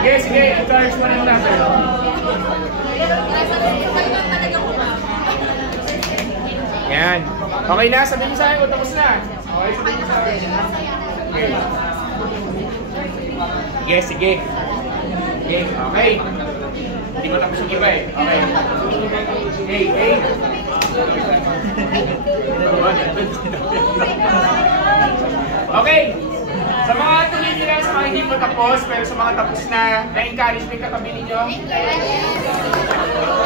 Sige, sige, encourage mo rin natin. Yan. Okay na, sabihin niyo sa akin kung tapos na. Okay, sabihin niyo sa akin. Okay. Sige, sige. Okay, okay. Hindi ko tapos yung iba eh. Okay. Hey, hey. Okay. Sa mga tuloy nila, sa mga hindi pa tapos, pero sa mga tapos na, na-encourage mo yung katabi ninyo?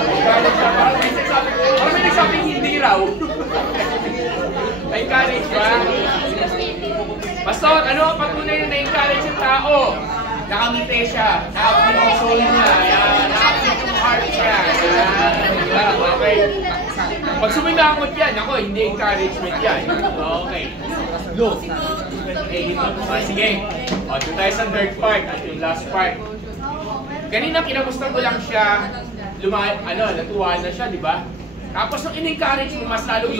Na-encourage na ba? May nagsabing hindi raw. Na-encourage ba? Pastor, ano ang patunay na na-encourage yung tao? Nakangiti siya. Nakapin yung soul niya. Nakapin yung heart niya. Okay. Pag sumimangot yan, ako, hindi encouragement yan. Okay. Look. Sige. O, doon tayo sa third part at yung last part. Kanina kinamusta ko lang siya, natuwa na siya, di ba? Tapos nung in-encourage mo, mas lalong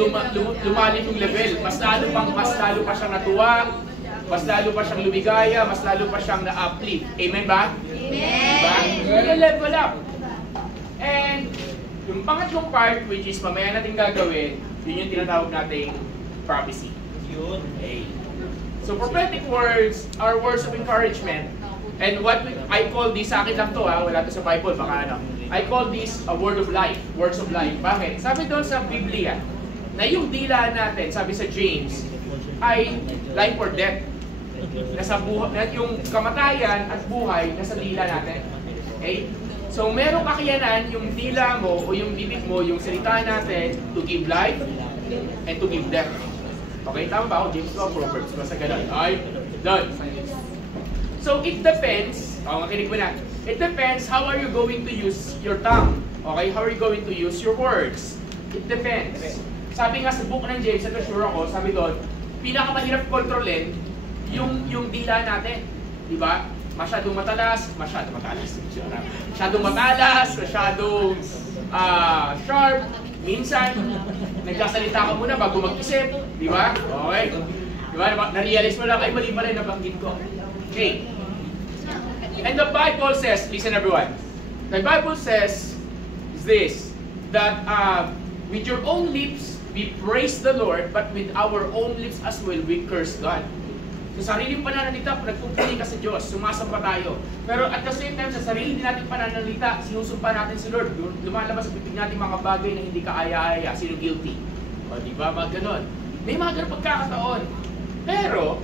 lumalim yung level. Mas lalo pa siyang natuwa, mas lalo pa siyang lumigaya, mas lalo pa siyang na-uplift. Amen ba? Amen! Diba? Level up. And yung pangatlong part, which is mamaya natin gagawin, yun yung tinatawag nating prophecy. Okay. So prophetic words are words of encouragement. And what I call this, sa akin lang to wala to sa Bible, baka ano. I call this a word of life, words of life. Bakit? Sabi doon sa Biblia, na yung dila natin, sabi sa James, ay life or death. Nasa buhay, yung kamatayan at buhay, nasa dila natin. Okay? So merong kakayanan yung dila mo o yung bibig mo, yung salita natin, to give life and to give death. Okay, tama ba ako? James 12, Proverbs. Basta ganun. Ay, done. So, it depends. Makinig mo na. It depends how are you going to use your tongue. Okay, how are you going to use your words. It depends. Sabi nga sa book ng James, at sure ako, sabi doon, pinakamahirap kontrolin yung dila natin. Diba? Masyadong matalas, masyadong sharp. Minsan, nagkasalita ka muna bago mag-isip, di ba? Okay. Di ba? Na-realize mo lang, ay mali pala yung nabanggit ko. Okay. And the Bible says, listen everyone, the Bible says this, that with your own lips, we praise the Lord, but with our own lips as well, we curse God. Sa sariling pananalita, nagpupuli ka sa Diyos, sumasamba tayo. Pero at the same time, sa sarili din natin pananalita, sinusumpa natin si Lord. Lumalabas sa bibig natin mga bagay na hindi kaaya-aya. Sino guilty? O diba? Mga ganon. May mga ganon pagkakataon. Pero,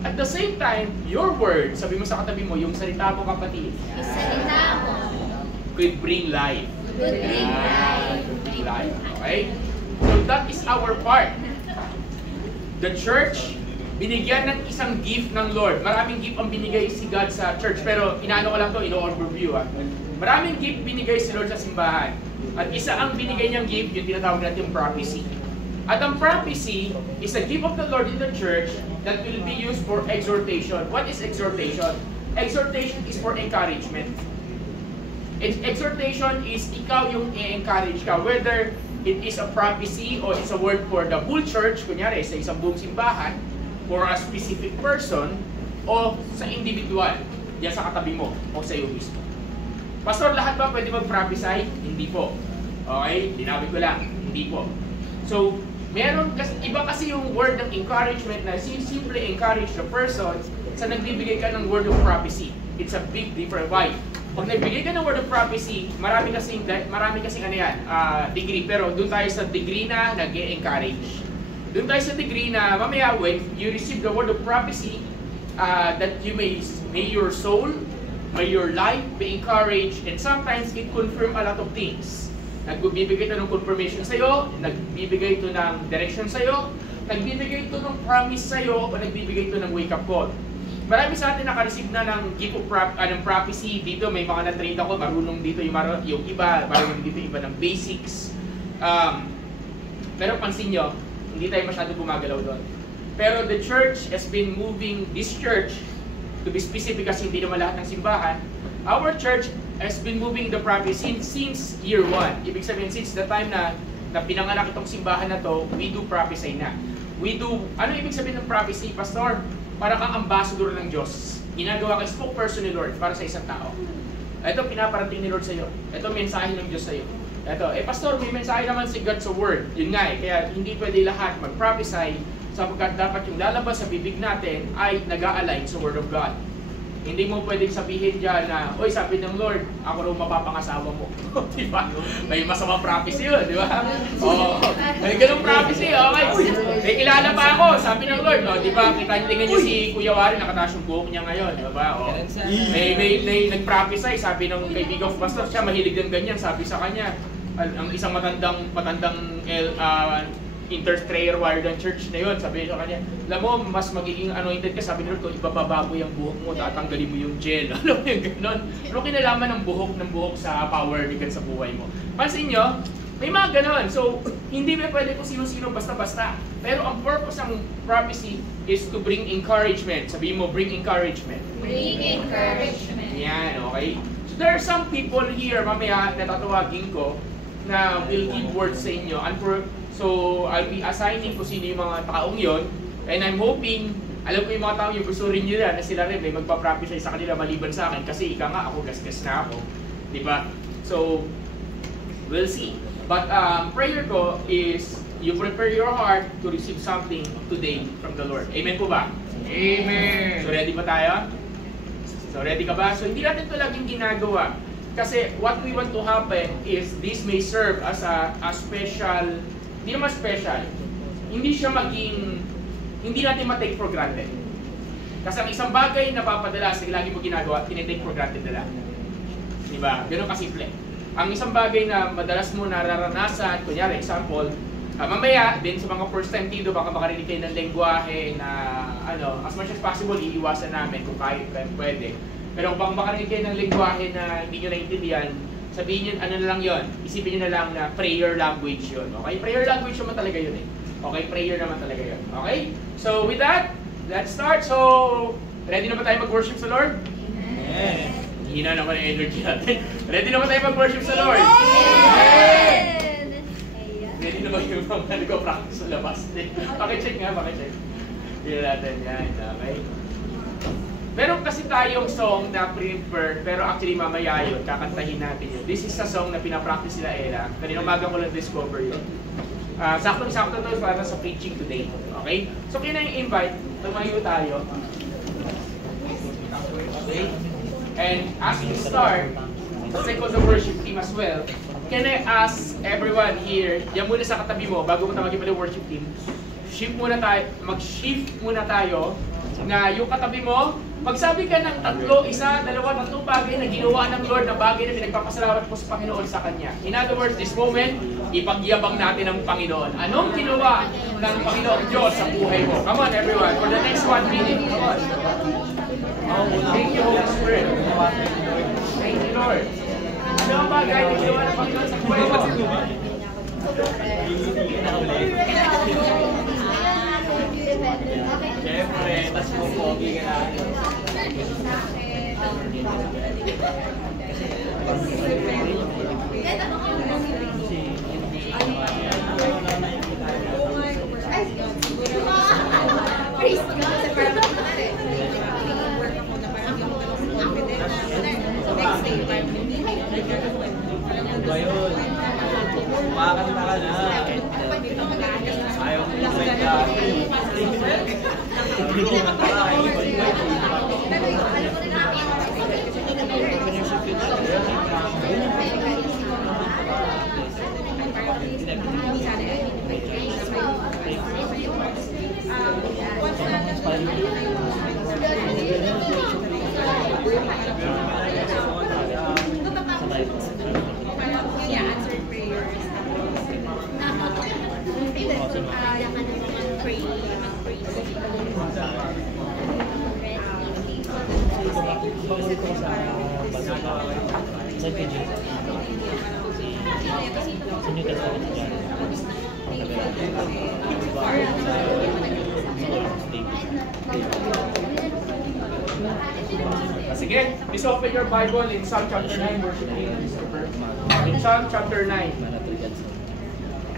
at the same time, your word, sabi mo sa katabi mo, yung salita mo kapatid. Yung salita mo. Could bring life. Could bring life. Could bring life. Okay? So that is our part. The church, binigyan ng isang gift ng Lord. Maraming gift ang binigay si God sa church. Pero inaano ko lang to, ino-overview. Maraming gift binigay si Lord sa simbahan. At isa ang binigay niyang gift, yung tinatawag natin prophecy. At ang prophecy is a gift of the Lord in the church that will be used for exhortation. What is exhortation? Exhortation is for encouragement. Exhortation is ikaw yung i-encourage ka. Whether it is a prophecy or it's a word for the whole church, kunyari sa isang buong simbahan, for a specific person, o sa individual, diyan sa katabi mo, o sa iyo mismo. Pastor, lahat ba pwede mag-prophesy? Hindi po. Okay? Dinawid ko lang. Hindi po. So, meron kasi, iba kasi yung word ng encouragement na simply encourage the person sa nagbibigay ka ng word of prophecy. It's a big difference. Why? Pag nagbigay ka ng word of prophecy, marami kasing ano yan, degree. Pero doon tayo sa degree na nag-encourage. Doon tayo sa degree na mamaya when you receive the word of prophecy, that you may your soul, may your life be encouraged, and sometimes it confirm a lot of things. Nagbibigay ito ng confirmation sa'yo, nagbibigay ito ng direction sa'yo, nagbibigay ito ng promise sa'yo, o nagbibigay ito ng wake-up call. Marami sa atin naka-receive na ng gift of prophecy. Dito may mga na-train ako, marunong dito yung iba, marunong dito yung iba ng basics. Pero pansin nyo, hindi tayo masyado gumagalaw doon. Pero the church has been moving, this church, to be specific kasi hindi naman lahat ng simbahan, our church has been moving the prophecy since year 1. Ibig sabihin, since the time na pinanganak itong simbahan na to, we do prophesy na. We do, ano ibig sabihin ng prophecy, Pastor? Para kang ambassador ng Diyos. ginagawa kay spokesperson ni Lord para sa isang tao. Ito, pinaparating ni Lord sa iyo. Ito, mensahe ng Diyos sa iyo. Ito, pastor, may mensahe naman si God sa Word. Yun nga kaya hindi pwede lahat mag-prophesy sapagkat dapat yung lalabas sa bibig natin ay nag-a-align sa Word of God. Hindi mo pwedeng sabihin dyan na, oy, sabi ng Lord, ako raw mapapangasawa mo. Diba? May masamang prophecy yun, di ba? Oo. May ganung prophecy, okay. May kilala pa ako, sabi ng Lord, no? Di ba? Tingnan niyo si Kuya Wari, nakataas yung buhok niya ngayon, di ba? Oh. May nag-prophesy, sabi ng kaibigan ko, pastor, siya mahilig ng ganyan, sabi sa kanya, ang isang matandang interstrayer wire ng church na yun, sabi sa kanya, alam mo, mas magiging anointed ka, sabi nila, kung ibababago yung buhok mo, tatanggalin mo yung gel, alam mo yung gano'n. Ano kinalaman ng buhok sa power ni God sa buhay mo? Pansin nyo, may mga gano'n. So, hindi ba pwede kung sino-sino basta-basta. Pero ang purpose ng prophecy is to bring encouragement. Sabihin mo, bring encouragement. Bring encouragement. Yan, okay? So, there are some people here, mamaya, natatawagin ko, na will give words sa inyo. So, I'll be assigning kung sino yung mga taong yon. And I'm hoping, alam ko yung mga taong yung gusto rin nila na sila rin may magpa-prophesy sa kanila maliban sa akin. Kasi ika nga ako, gasgas na ako. Diba? So, we'll see. But prayer ko is, you prepare your heart to receive something today from the Lord. Amen po ba? Amen! So, ready ba tayo? So, ready ka ba? So, hindi natin ito laging ginagawa. Kasi what we want to happen is, this may serve as a special. Hindi naman special, hindi siya hindi natin ma-take for granted. Kasi ang isang bagay na papadala sa lagi mo ginagawa, tinitake for granted nila. Diba? Ganun kasimple. Ang isang bagay na madalas mo nararanasan, kunyari, example, mamaya, din sa mga first time dito, baka makarinig kayo ng lengguwahe na, as much as possible, iiwasan namin kung kahit pwede. Pero kung baka makarinig kayo ng lengguwahe na hindi nyo naintindihan, sabihin nyo, na lang yon. Isipin nyo na lang na prayer language yun. Okay? Prayer language naman talaga yun eh. Okay? Prayer naman talaga yun. Okay? So, with that, let's start. So, ready na ba tayo mag-worship sa Lord? Amen. Hina naman yung energy natin. Ready na ba tayo mag-worship sa Lord? Amen. Ready na ba yung mga nag-practice sa labas? Pakicheck nga, pakicheck. Tignan natin yan. Okay? Meron kasi tayong song na prepare, pero actually mamaya yun, kakantahin natin yun. This is a song na pinapractice nila Ella. Kanina umaga ko lang discover yun. Saktong-sakto to para sa preaching today. Okay? So kaya yung invite, tumayo tayo. Okay? And as we start, let's call the worship team as well. Can I ask everyone here, yan muna sa katabi mo, bago mo tawagin pala yung worship team, mag-shift muna tayo na yung katabi mo, magsabi ka ng tatlo, isa, dalawa, tatlong bagay na ginawa ng Lord na bagay na pinagpapasalamat mo sa Panginoon sa Kanya. In other words, this moment, ipagyabang natin ng Panginoon. Anong ginawa ng Panginoon Diyos sa buhay mo? Come on everyone, for the next 1 minute. Come on. Thank you, Holy Spirit. Thank you, Lord. Ano ang bagay na ginawa ng Panginoon sa buhay mo? Siyempre, tas mo pogi ka na. Praise God. Ba yun? Kumakanta ka na. Ayaw mo kumenta. Sa PG. Sa New Testament dyan. Sige, please open your Bible in Psalm chapter 9, worship team. In Psalm chapter 9.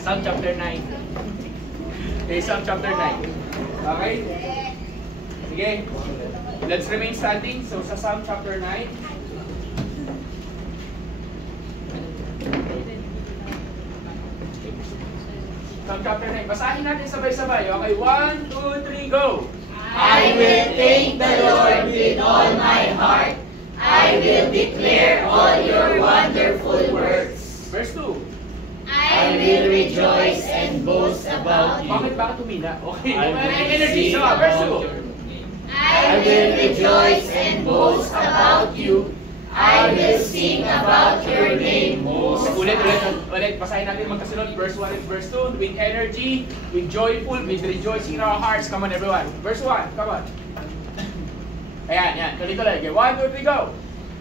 Psalm chapter 9. Okay, Psalm chapter 9. Okay? Sige, Sige. Let's remain standing. So sa Psalm chapter 9. Psalm chapter 9. Basahin natin sabay-sabay. Okay, 1, 2, 3, go! I will thank the Lord with all my heart. I will declare all your wonderful works. Verse 2. I will rejoice and boast about you. Bakit tumina? Okay, I may will energy. sing So, verse about 2. your name. I will rejoice and boast about you. I will sing about your name most Ulit, high. basahin natin magkasunod. Verse 1 and verse 2. With energy, with joyful, with rejoicing in our hearts. Come on, everyone. Verse 1, come on. Ayan, yan. Tuloy-tuloy. Okay, 1, 2, 3, go!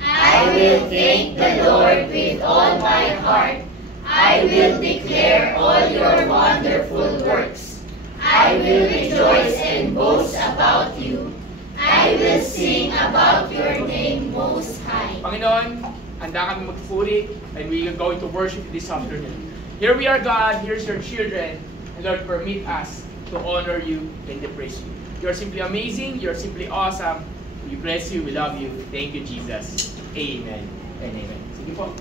I will thank the Lord with all my heart. I will declare all your wonderful works. I will rejoice and boast about you. I will sing about your name most high. Panginoon, handa kami magpuri and we are going to worship you this afternoon. Here we are, God. Here's your children. And Lord, permit us to honor you and to praise you. You're simply amazing. You're simply awesome. We bless you. We love you. Thank you, Jesus. Amen and amen. Sige po.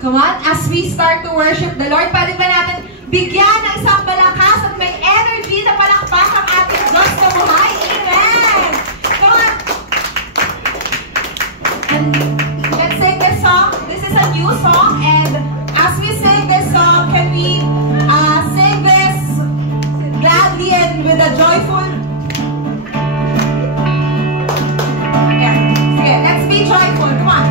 Come on, as we start to worship the Lord, pwede ba natin bigyan ng isang malakas at may energy na palakpak ang ating Diyos na buhay? Amen! Come on! And let's sing this song. This is a new song, and as we sing this song, can we sing this gladly and with a joyful... Yeah. Sige, let's be joyful. Come on.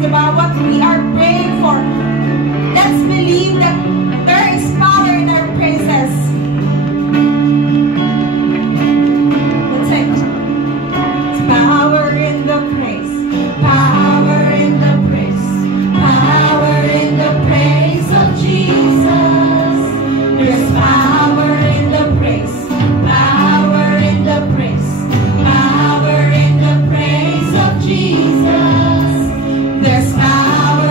diba? What we are praying for. Let's believe that there is power in our praises. That's it. It's power in the praise. Power in the praise. Power in the praise of Jesus. There's power in the praise. Power in the praise. Power in the praise of Jesus. There's power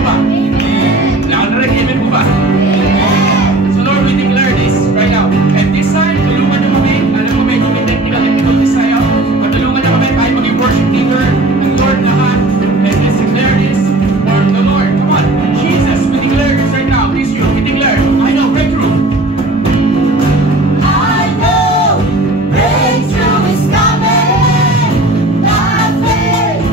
po ba? Wala ka na rin, amen po ba? So Lord, we declare this right now. And this time, tulungan niyo kami. Alam ko medyo may technical difficulties tayo. Patulungan niyo kami tayo maging worship leader. And Lord naman, and let's declare this for the Lord. Come on. Jesus, we declare this right now. Please you, we declare. I know, breakthrough. I know breakthrough is coming. By faith,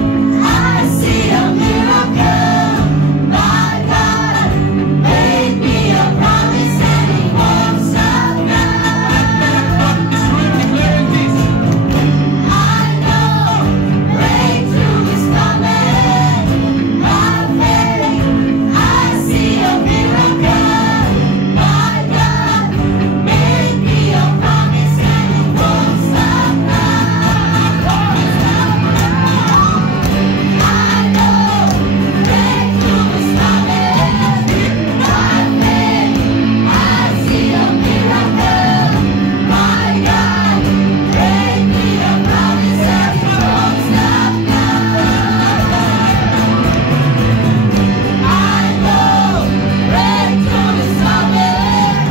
I see a miracle. My God made me a promise and He won't stop now. This room declaring this. I know breakthrough is coming. By faith, I see a miracle. My God made me a promise and He won't stop now. I know breakthrough is coming. By faith, I see a miracle. My God made me a promise and He won't stop now. I know breakthrough is coming.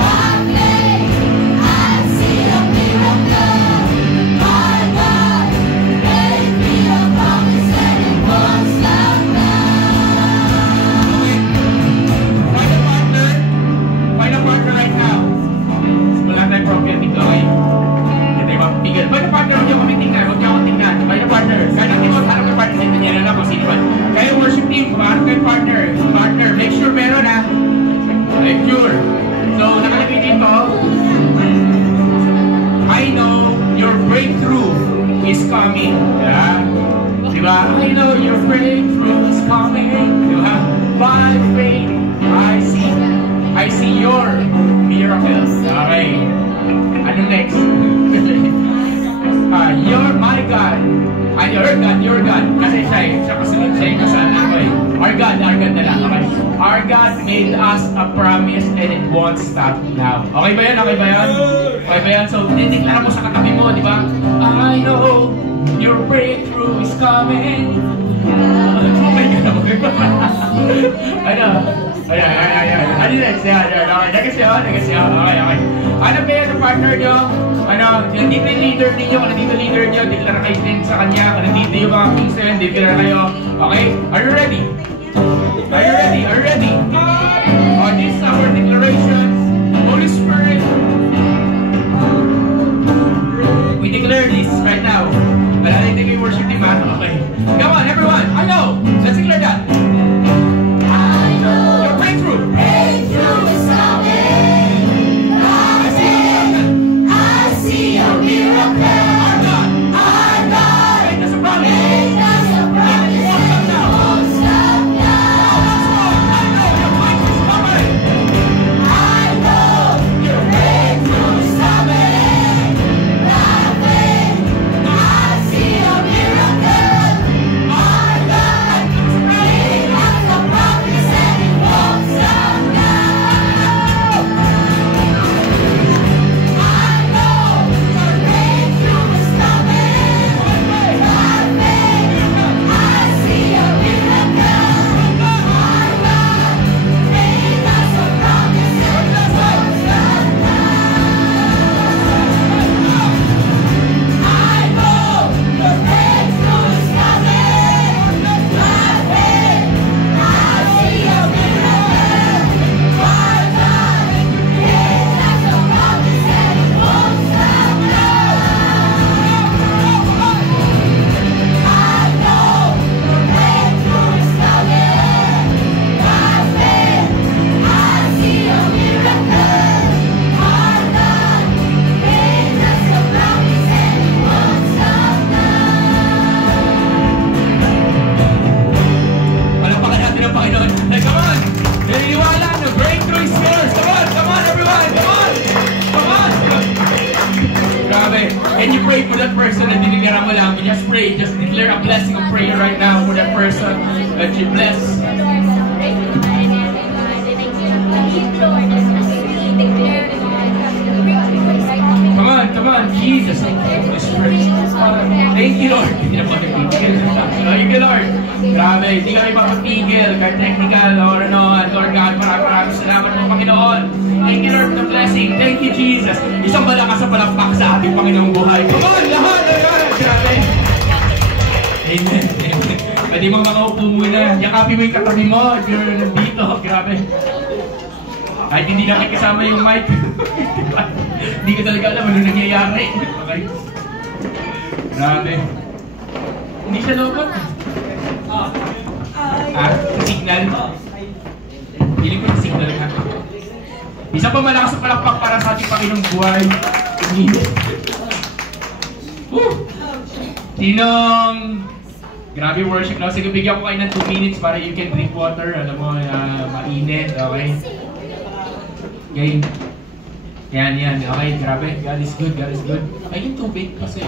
By faith, I see a miracle. My God made me a promise and He won't stop now. Find a partner. Find a partner right now. Wala tayong prophetic, okay? Hindi ba pigil? Find a partner, huwag niyo kami tingnan. Huwag niyo akong tingnan. Find a partner. Kaya natin maghanap ng partner. Hindi niya alam kung sino ba. Kaya worship team, maghanap kayo partner. Partner. Make sure meron ha. Make sure. So, nakalagay dito. I know your breakthrough is coming. Yeah. Diba? I know your breakthrough is coming. Diba? By faith, I see your miracles. Okay. Ano next? Your, my God. Your God. Kasi siya kasunod siya yung kasalanan ko eh. Our God na lang. Okay. Our God made us a promise and it won't stop now. Okay ba yan? Okay ba yan? Okay ba yan? So, dideklara mo sa katabi mo, di ba? I know your breakthrough is coming. Oh my God. Okay ba? Ano? Ayan. Ano next? Okay. Next. Okay. Ano ba yan ang partner nyo? Ano? Nandito yung leader ninyo. Kung nandito yung leader nyo, deklara kayo din sa kanya. Kung nandito yung mga pixel, deklara kayo. Okay? Are you ready? Are you ready? Oh, this is our declaration. Holy Spirit, we declare this right now. Malalay din kayo worship team, ha? Okay. Come on, everyone. I know. Let's declare that. I know Your breakthrough. breakthrough is coming. By faith, I see a miracle. Our God. Our God Make us a promise. made us a promise and He won't stop now. I know your breakthrough is coming. I know your breakthrough is coming. By faith, I see a miracle. Our God made us a promise and He won't stop now. I know your breakthrough is coming. By faith, I see a miracle. Our God made us a promise and He won't stop now. I know your breakthrough is coming. By faith, I see a miracle. Our God made us a promise and He won't stop now. I know your breakthrough is coming. By faith, I see a miracle. Our God made us a promise and He won't stop now. Palakpakan natin ang Panginoon. Like, come on! Naniniwala na breakthrough is yours. Come on, everyone! Come on! Grabe. Can you pray for that person na dinigara mo lang? Just pray. Just declare a blessing of prayer right now for that person that you bless. Come on. Come on, Jesus. Thank you, Lord. Hindi na po nagpipigil. Thank you, Lord. Grabe, hindi kami mapapigil. Kahit technical or ano. Lord God, maraming salamat po, Panginoon. Thank you, Lord, for the blessing. Thank you, Jesus. Isang malakas na palakpak sa ating Panginoong buhay. Come on, lahat! Grabe. Amen. Pwede mong makaupo muna. Yakapin mo yung katabi mo if you're nandito. Grabe. Kahit hindi namin kasama yung mic. Hindi ka talaga alam ano nangyayari. Okay? Grabe. Hindi siya lobot. Signal. Piling ko yung signal ha. Isa pa malakas na palakpak para sa ating Panginoong buhay. Sinong grabe worship na. Sige, bigyan ko kayo ng 2 minutes para you can drink water. Alam mo, mainit. Okay? Okay. Yan. Okay, grabe. God is good, God is good. Ay, yung tubig kasi.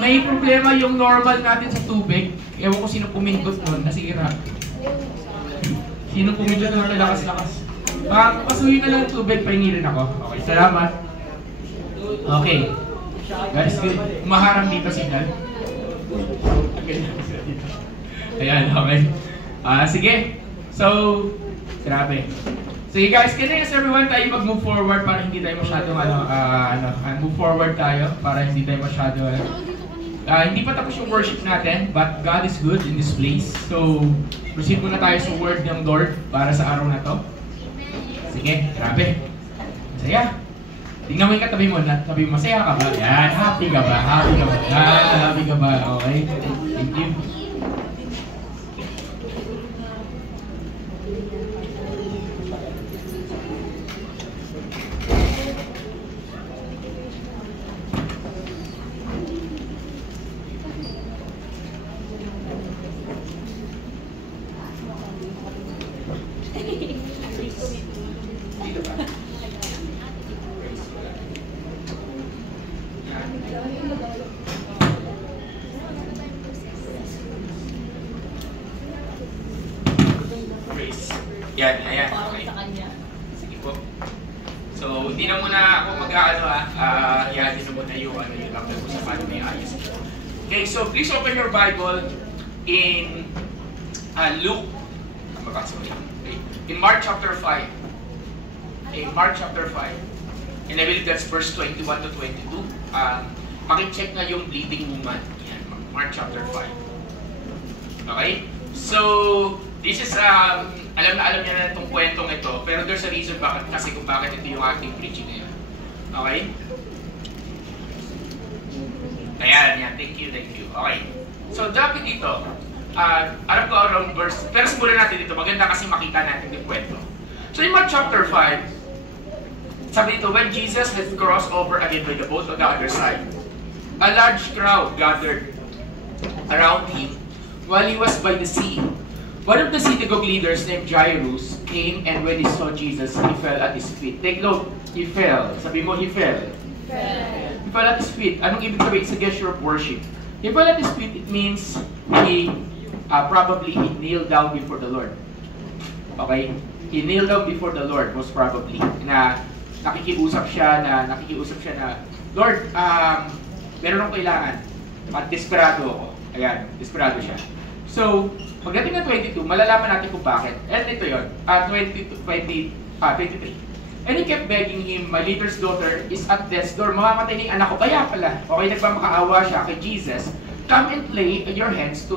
May problema yung normal natin sa tubig. Ewan ko sino pumindot nun. Nasira. Sino pumindot nun? Lakas-lakas. Pasuhin na lang yung tubig. Pahingi rin ako. Okay, salamat. Okay. God is good. Umaharang dito signal. Ayan, okay. Sige. So, grabe. Sige guys, can I ask everyone tayo mag-move forward para hindi tayo masyadong move forward tayo para hindi tayo masyado hindi pa tapos yung worship natin, but God is good in this place. So, proceed muna tayo sa word ng Lord para sa araw na to. Sige, grabe. Masaya. Tingnan mo yung katabi mo, sabi mo, masaya ka ba? Yan, happy ka ba? Happy ka ba? Yan, happy ka ba? Okay, thank you. Ayan. Okay. Sige po. So, hindi na muna ako mag-aano yan din na muna yung laptop ko sa paano may ayos. Okay, so please open your Bible in Luke. Okay. In Mark chapter 5. Okay, Mark chapter 5. And I believe that's verse 21 to 22. Pakicheck na yung bleeding woman. Yan, Mark chapter 5. Okay? So, this is alam niya na itong kwentong ito, pero there's a reason kasi kung bakit ito yung ating preaching ngayon. Okay? Ayan, thank you. Okay. So, dapat dito, alam ko around verse, pero simulan natin dito, maganda kasi makita natin yung kwento. So, in Mark chapter 5, sabi dito, when Jesus had crossed over again by the boat on the other side, a large crowd gathered around him while he was by the sea. One of the synagogue leaders named Jairus came, and when he saw Jesus, he fell at his feet. Take note, he fell. Sabi mo, he fell. He fell at his feet. Anong ibig sabihin? It's a gesture of worship. He fell at his feet, it means he probably kneeled down before the Lord. Okay? He kneeled down before the Lord, most probably. Na nakikiusap siya na, Lord, meron akong kailangan. At desperado ako. Ayan, desperado siya. So, pagdating ng 22, malalaman natin kung bakit. And ito yun, 23. And he kept begging him, my leader's daughter is at death's door. Mamamatay na yung anak ko. Kaya pala, okay, nagmamakaawa siya kay Jesus. Come and lay your hands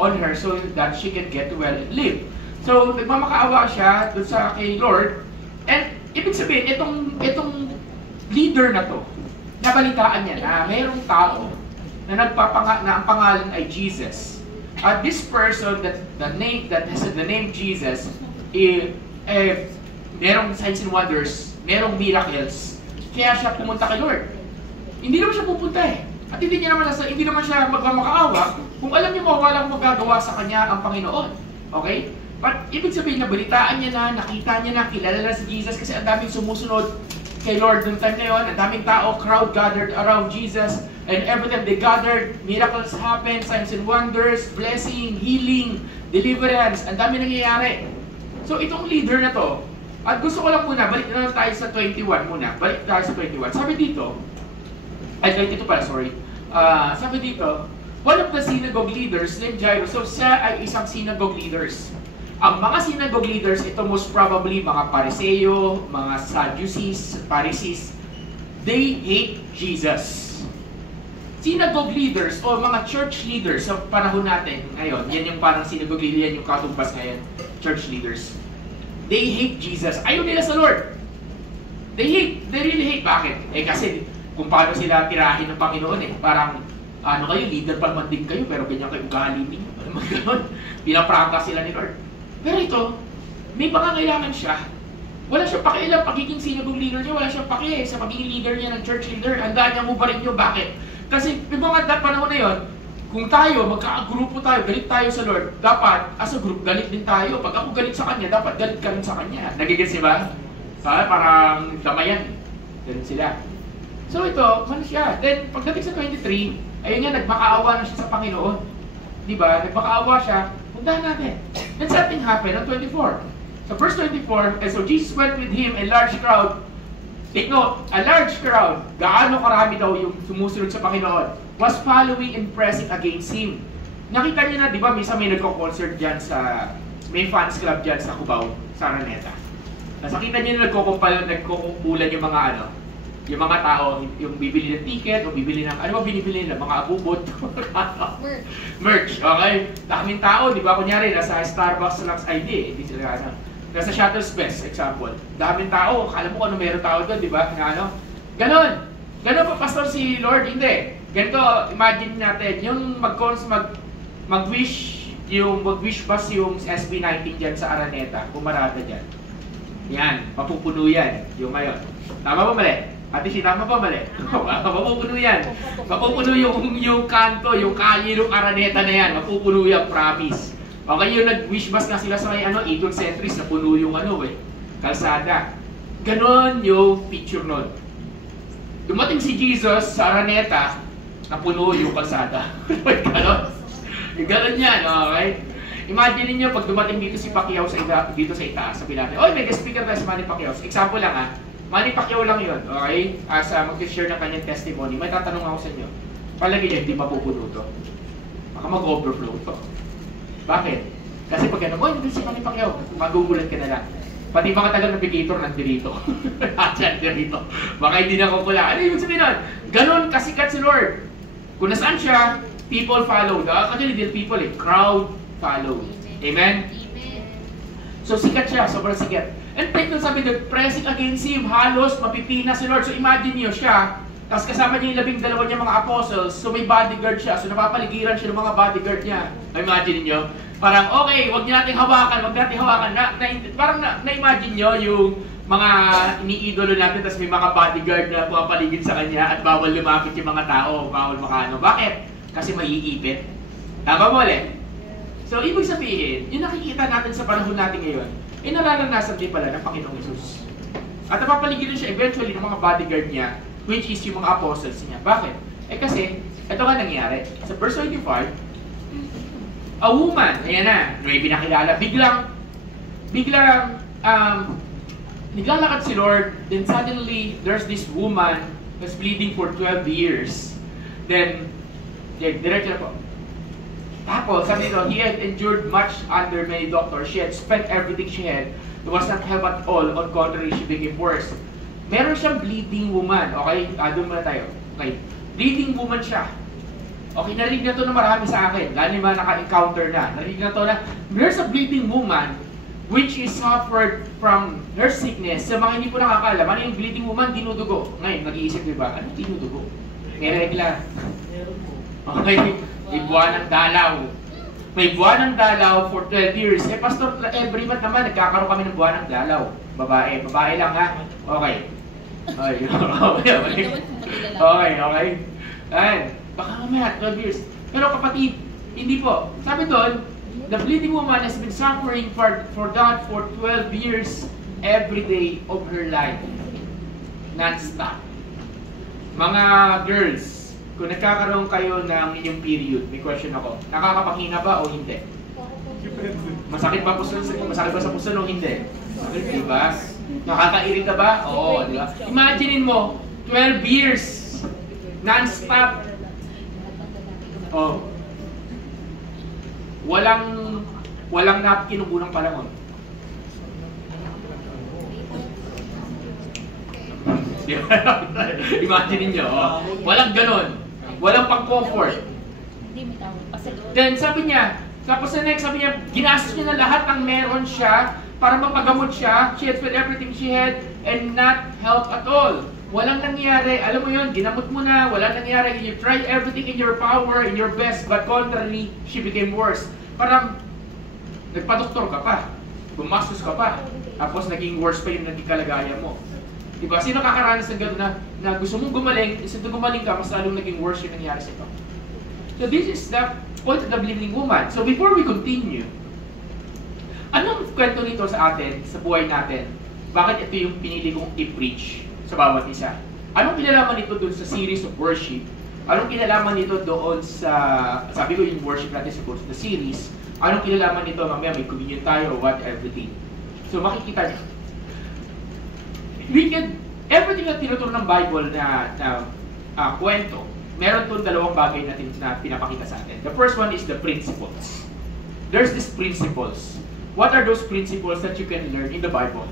on her so that she can get well and live. So, nagmamakaawa siya dun sa kay Lord. And, ibig sabihin, itong leader na to, nabalitaan niya na mayroong tao na ang pangalan ay Jesus. This person that has the name Jesus, merong signs and wonders, merong miracles, kaya siya pumunta kay Lord. Hindi naman siya pupunta At hindi naman siya magmamakaawa kung alam niyo mo walang magagawa sa kanya ang Panginoon. Okay? But ibig sabihin, nabalitaan niya na, nakita niya na, kilala na si Jesus kasi ang daming sumusunod kay Lord noong time na yun. Ang daming tao, crowd gathered around Jesus. And every time they gathered, miracles happen, signs and wonders, blessing, healing, deliverance. Ang dami nangyayari. So itong leader na to, at gusto ko lang muna, balik na lang tayo sa 21 muna. Balik tayo sa 21. Sabi dito, Ay, 22 pala, sorry. Sabi dito, one of the synagogue leaders named Jairus. So, siya ay isang synagogue leaders. Ang mga synagogue leaders, ito most probably mga Pariseo, mga Sadducees, Pharisees, they hate Jesus. Synagogue leaders o mga church leaders sa panahon natin ngayon, yan yung parang synagogue leader, yan yung katumbas ngayon, church leaders. They hate Jesus. Ayaw nila sa Lord. They really hate. Bakit? Kasi kung paano sila tirahin ng Panginoon Parang, kayo, leader pa naman din kayo, pero ganyan kayo ugali ninyo. Ano gano'n? Pinaprangka sila ni Lord. Pero ito, may pangangailangan siya. Wala siyang pakialam pagiging synagogue leader niya, wala siyang pakialam sa pagiging leader niya ng church leader. Handaan niya mubarin niyo. Bakit? Kasi may mga panahon na yun, kung tayo, magkakagrupo tayo, galit tayo sa Lord, dapat, as a group, galit din tayo. Pag ako galit sa Kanya, dapat galit ka rin sa Kanya. Nagigets ba? Parang damayan. Ganun sila. So ito, man siya. Then, pagdating sa 23, ayun nga, nagmakaawa na siya sa Panginoon. Diba? Nagmakaawa siya. Puntahan natin. Then something happened on 24. So verse 24, and so Jesus went with him, a large crowd. Take note, a large crowd, gaano karami daw yung sumusunod sa Panginoon, was following and pressing against him. Nakita niyo na, di ba, minsan may nagko-concert dyan sa, may fans club dyan sa Cubao, sa Araneta. Nakita niyo na nagkukumpulan yung mga yung mga tao, yung bibili ng ticket, o bibili ng, ano ba binibili nila? Mga abubot. Merch, okay? Daming tao, di ba? Kunyari, nasa Starbucks lang ID, hindi sila nasa Shuttle's Best, example. Daming tao, kala mo kung ano meron tao doon, di ba? Ganon pa, Pastor, si Lord? Hindi. Ganito, imagine natin, yung mag-wish bus yung SB19 dyan sa Araneta, pumarada dyan. Yan, mapupuno yan, yung ngayon. Tama ba mali? Ate, tama ba mali? Mapupuno yan. Mapupuno yung kanto, yung kalye ng Araneta na yan. Mapupuno yan, promise. Okay, yung nag-wish bus na sila sa may Eagle Centris, napuno yung kalsada. Ganon yung picture nun. Dumating si Jesus sa Araneta, napuno yung kalsada. Ganon yan, okay? Imagine niyo pag dumating dito si Pacquiao dito sa itaas, sabi natin, oy, may guest speaker tayo si Manny Pacquiao. Example lang Manny Pacquiao lang yun, okay? As mag-share ng kanyang testimony, may tatanong ako sa inyo. Palagi niya, hindi mapupuno to. Baka mag-overflow to. Bakit? Kasi pag hindi si Manny Pacquiao, magugulat ka na lang. Pati mga taga-navigator nandirito. Nandirito. Baka hindi na kukula. Ano yung sabihin nun? Ganon kasikat si Lord. Kung nasaan siya, people follow. Actually, the people, crowd follow. Amen? So, sikat siya. Sobrang sikat. And take nung sabi doon, pressing against him, halos mapipina si Lord. So, imagine niyo siya, tapos kasama niya yung 12 niya mga apostles, so may bodyguard siya, so napapaligiran siya ng mga bodyguard niya. Imagine niyo, parang okay, wag nating hawakan, parang na-imagine niyo yung mga iniidolo natin, tapos may mga bodyguard na pumapaligid sa kanya at bawal lumapit yung mga tao, bawal makano. Bakit? Kasi maiipit. Tama mo ulit? So, ibig sabihin, yung nakikita natin sa panahon natin ngayon, ay nararanasan din pala ng Panginoong Hesus. At napapaligiran siya eventually ng mga bodyguard niya, which is yung mga apostles niya. Bakit? Kasi, ito nga nangyari. Sa verse 25, a woman, ayan na, may pinakilala, biglang, naglalakad si Lord, then suddenly, there's this woman who's bleeding for 12 years. Then, diretso na po. Tapos, sabi nito, he had endured much under many doctors. She had spent everything she had. It was not help at all. On contrary, she became worse. Meron siyang bleeding woman. Okay? Doon muna tayo. Okay. Bleeding woman siya. Okay, narinig na to na marami sa akin. Lalo yung mga naka-encounter na. Narinig na to na, there's a bleeding woman which is suffered from her sickness. Sa mga hindi po nakakaalam, ano yung bleeding woman? Dinudugo. Ngayon, nag-iisip diba? Ano dinudugo? May regla. Okay. May buwan ng dalaw. May buwan ng dalaw for 12 years. Pastor, every month naman, nagkakaroon kami ng buwan ng dalaw. Babae. Babae lang ha? Okay. Okay. Ayan. Baka mamaya, 12 years. Pero kapatid, hindi po. Sabi doon, the bleeding woman has been suffering for God for 12 years every day of her life. Non-stop. Mga girls, kung nagkakaroon kayo ng inyong period, may question ako, nakakapanghinga ba o hindi? Masakit ba sa puso o hindi? Sakit, diba? Nakakairita ba? Oo, diba? Imaginein mo, 12 years. Non-stop. Oh. Walang napkin ng unang panahon. Imagine niyo, oh. Walang ganon. Walang pang-comfort. Then sabi niya, tapos sa next sabi niya, ginastos niya na lahat ng meron siya para mapagamot siya. She had spent everything she had and not help at all. Walang nangyari. Alam mo yun, ginamot mo na, walang nangyari. You tried everything in your power, in your best, but contrary, she became worse. Parang, nagpa-doktor ka pa, bumastos ka pa, tapos naging worse pa yung naging kalagayan mo. Diba? Sino kakaranas ng gano'n na gusto mong gumaling, instead na gumaling ka, mas lalong naging worse yung nangyari sa ito. So this is the point of the believing woman. So before we continue, anong kwento nito sa atin, sa buhay natin? Bakit ito yung pinili kong i-preach sa bawat isa? Anong kinalaman nito doon sa series of worship? Anong kinalaman nito doon sa, sabi ko yung worship natin sa course, the series? Anong kinalaman nito? Mamaya may communion tayo or what, everything. So makikita niyo. Everything na tinuturo ng Bible na kwento, meron itong dalawang bagay na pinapakita sa atin. The first one is the principles. There's these principles. What are those principles that you can learn in the Bible?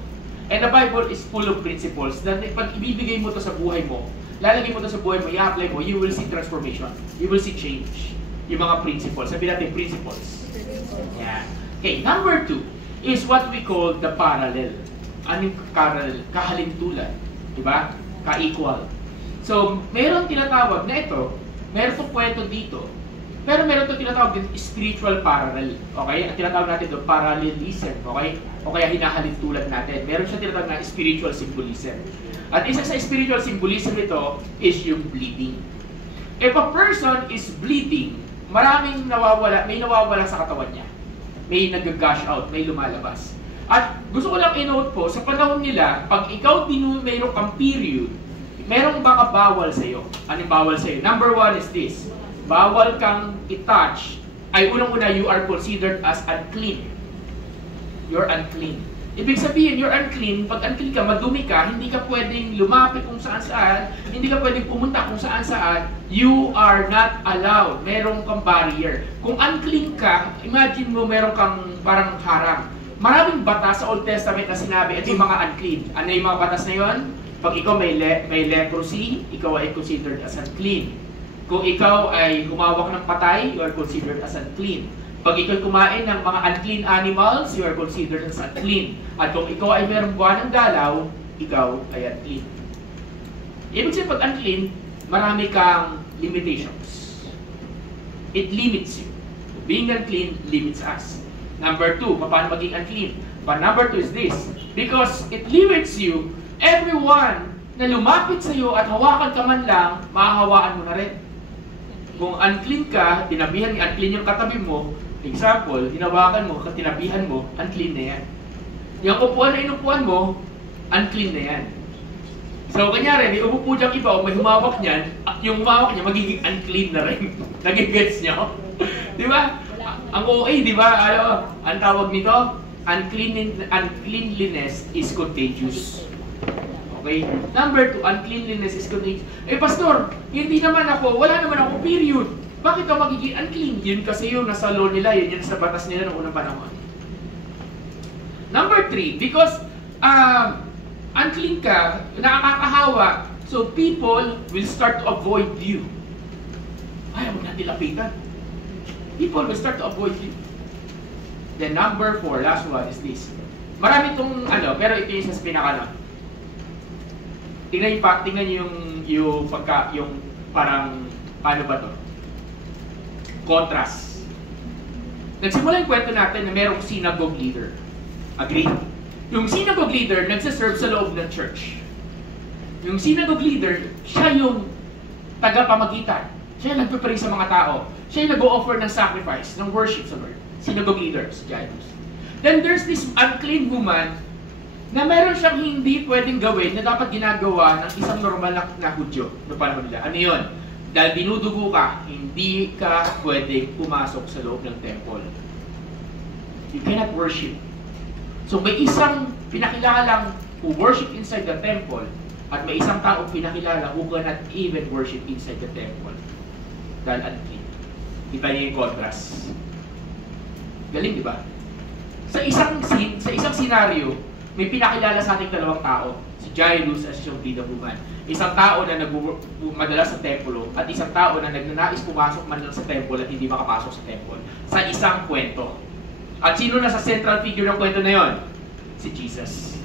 And the Bible is full of principles na pag ibibigay mo to sa buhay mo, lalagay mo to sa buhay mo, i-apply mo, you will see transformation. You will see change. Yung mga principles. Sabi natin principles. Yeah. Okay, number 2 is what we call the parallel. Anong parallel? Kahalintulad. Diba? Ka-equal. So, meron tinatawag na ito, meron itong kwento dito, pero meron itong tinatawag din spiritual parallel. Okay? Ang tinatawag natin doon, parallelism. Okay? O kaya hinahalintulad natin. Meron siya tinatawag na spiritual symbolism. At isa sa spiritual symbolism ito is yung bleeding. If a person is bleeding, maraming nawawala, may nawawala sa katawan niya. May nag-gush out, may lumalabas. At gusto ko lang i-note po, sa panahon nila, pag ikaw mayroong kang period, merong baka bawal sa iyo. Anong bawal sa iyo? Number 1 is this. Bawal kang i-touch. Ay unang-una, you are considered as unclean. You're unclean. Ibig sabihin, you're unclean. Pag unclean ka, madumi ka, hindi ka pwedeng lumapit kung saan-saan, hindi ka pwedeng pumunta kung saan-saan. You are not allowed. Meron kang barrier. Kung unclean ka, imagine mo meron kang parang haram. Maraming batas sa Old Testament na sinabi, ito yung mga unclean. Ano yung mga batas na yun? Pag ikaw may leprosy, ikaw ay considered as unclean. Kung ikaw ay humawak ng patay, you are considered as unclean. Pag ikaw kumain ng mga unclean animals, you are considered as unclean. At kung ikaw ay merong buwan ng galaw, ikaw ay unclean. Ibig sabihin, pag unclean, marami kang limitations. It limits you. Being unclean limits us. Number 2, paano maging unclean? But number 2 is this. Because it limits you, everyone na lumapit sa iyo at hawakan ka man lang, mahahawaan mo na rin. Kung unclean ka, tinabihan unclean yung katabi mo, example, hinawakan mo, tinabihan mo, unclean na yan. Yung upuan na inupuan mo, unclean na yan. So, kanyari, may umupo diyang iba o may humawak niyan, yung humawak niya magiging unclean na rin. Nagigets niyo? Di ba? Ang OA, di ba? Ang tawag nito, uncleanliness is contagious. Okay? Number 2, uncleanliness is contagious. Eh, pastor, hindi naman ako, wala naman ako period. Bakit ako magiging unclean? Yun kasi yun, nasa law nila, yun sa batas nila noong unang panahon. Number 3, because unclean ka, nakakahawa, so people will start to avoid you. Ay, huwag natin lapitan. People will start to avoid you. Then number 4, last one is this. Marami itong pero ito yung sa pinaka Tingnan yung parang, paano ba to? Contrast. Nagsimula yung kwento natin na merong synagogue leader. Agree? Yung synagogue leader nagsaserve sa loob ng church. Yung synagogue leader, siya yung tagapamagitan. Siya yung nagpipray sa mga tao. Siya yung nag-o-offer ng sacrifice, ng worship sa Lord. Synagogue leaders, Jairus. Then there's this unclean woman na meron siyang hindi pwedeng gawin na dapat ginagawa ng isang normal na Hudyo noong panahon nila. Ano yun? Dahil dinudugo ka, hindi ka pwedeng pumasok sa loob ng temple. You cannot worship. So may isang pinakilalang who worship inside the temple, At may isang taong pinakilala who cannot even worship inside the temple. Dahil unclean. Kita niyo yung contrast. Galing, di ba? Sa isang scene, sa isang scenario, may pinakilala sa ating dalawang tao. Si Jairus at si Bleeding Woman. Isang tao na madalas sa templo at isang tao na nagnanais pumasok man lang sa temple at hindi makapasok sa temple. Sa isang kwento. At sino na sa central figure ng kwento na yon? Si Jesus.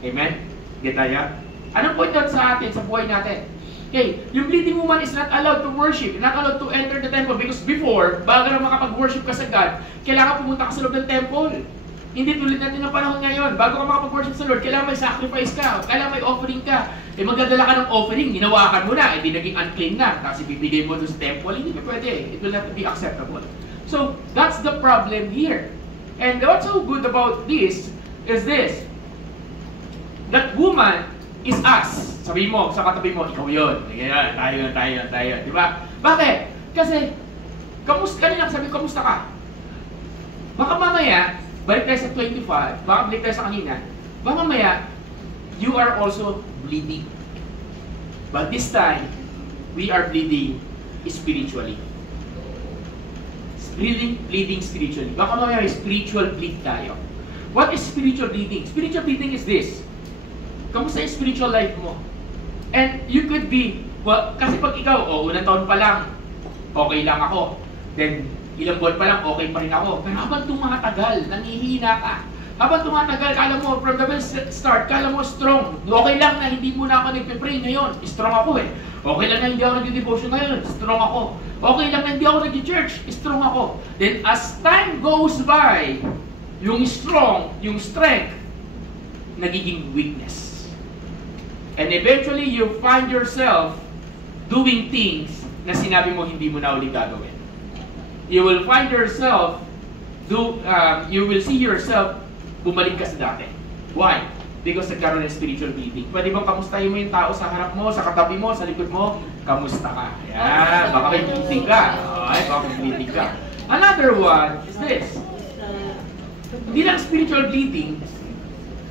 Amen? Getaya? Anong point doon sa atin, sa buhay natin? Okay, yung bleeding woman is not allowed to worship, not allowed to enter the temple because before, bago na makapag-worship ka sa God, kailangan pumunta ka sa loob ng temple. Hindi tulad natin ng panahon ngayon. Bago ka makapag-worship sa Lord, kailangan may sacrifice ka, kailangan may offering ka. Eh magdadala ka ng offering, ginawakan mo na, hindi naging unclean na, tapos ibibigay mo doon sa temple, hindi pa pwede. It will not be acceptable. So, that's the problem here. And what's so good about this is this. That woman is us. Sabihin mo, sa katabi mo, ikaw yun. Yan, tayo. Di ba? Bakit? Kasi, kanina sabi, kamusta ka? Baka mamaya, balik tayo sa 25, baka balik tayo sa kanina, baka mamaya, you are also bleeding. But this time, we are bleeding spiritually. Bleeding spiritually. Baka mamaya, spiritual bleed tayo. What is spiritual bleeding? Spiritual bleeding is this. Kamusta yung spiritual life mo? And you could be, well, kasi pag ikaw, unang taon pa lang, okay lang ako. Then, ilang buwan pa lang, okay pa rin ako. Pero habang tumatagal, nangihina ka. Habang tumatagal, kala mo, from the very start, kala mo strong. Okay lang na hindi mo na ako nagpe-pray ngayon. Strong ako eh. Okay lang na hindi ako nag-devotion ngayon. Strong ako. Okay lang na hindi ako nag-church. Strong ako. Then, as time goes by, yung strong, yung strength, nagiging weakness. And eventually, you find yourself doing things na sinabi mo hindi mo na ulit gagawin. You will find yourself, you will see yourself bumalik ka sa dati. Why? Because nagkaroon ng spiritual bleeding. Pwede bang kamustahin mo yung tao sa harap mo, sa katabi mo, sa likod mo? Kamusta ka? Yan, baka may bleeding ka. Ay, baka may bleeding ka. Another one is this. Hindi lang spiritual bleeding.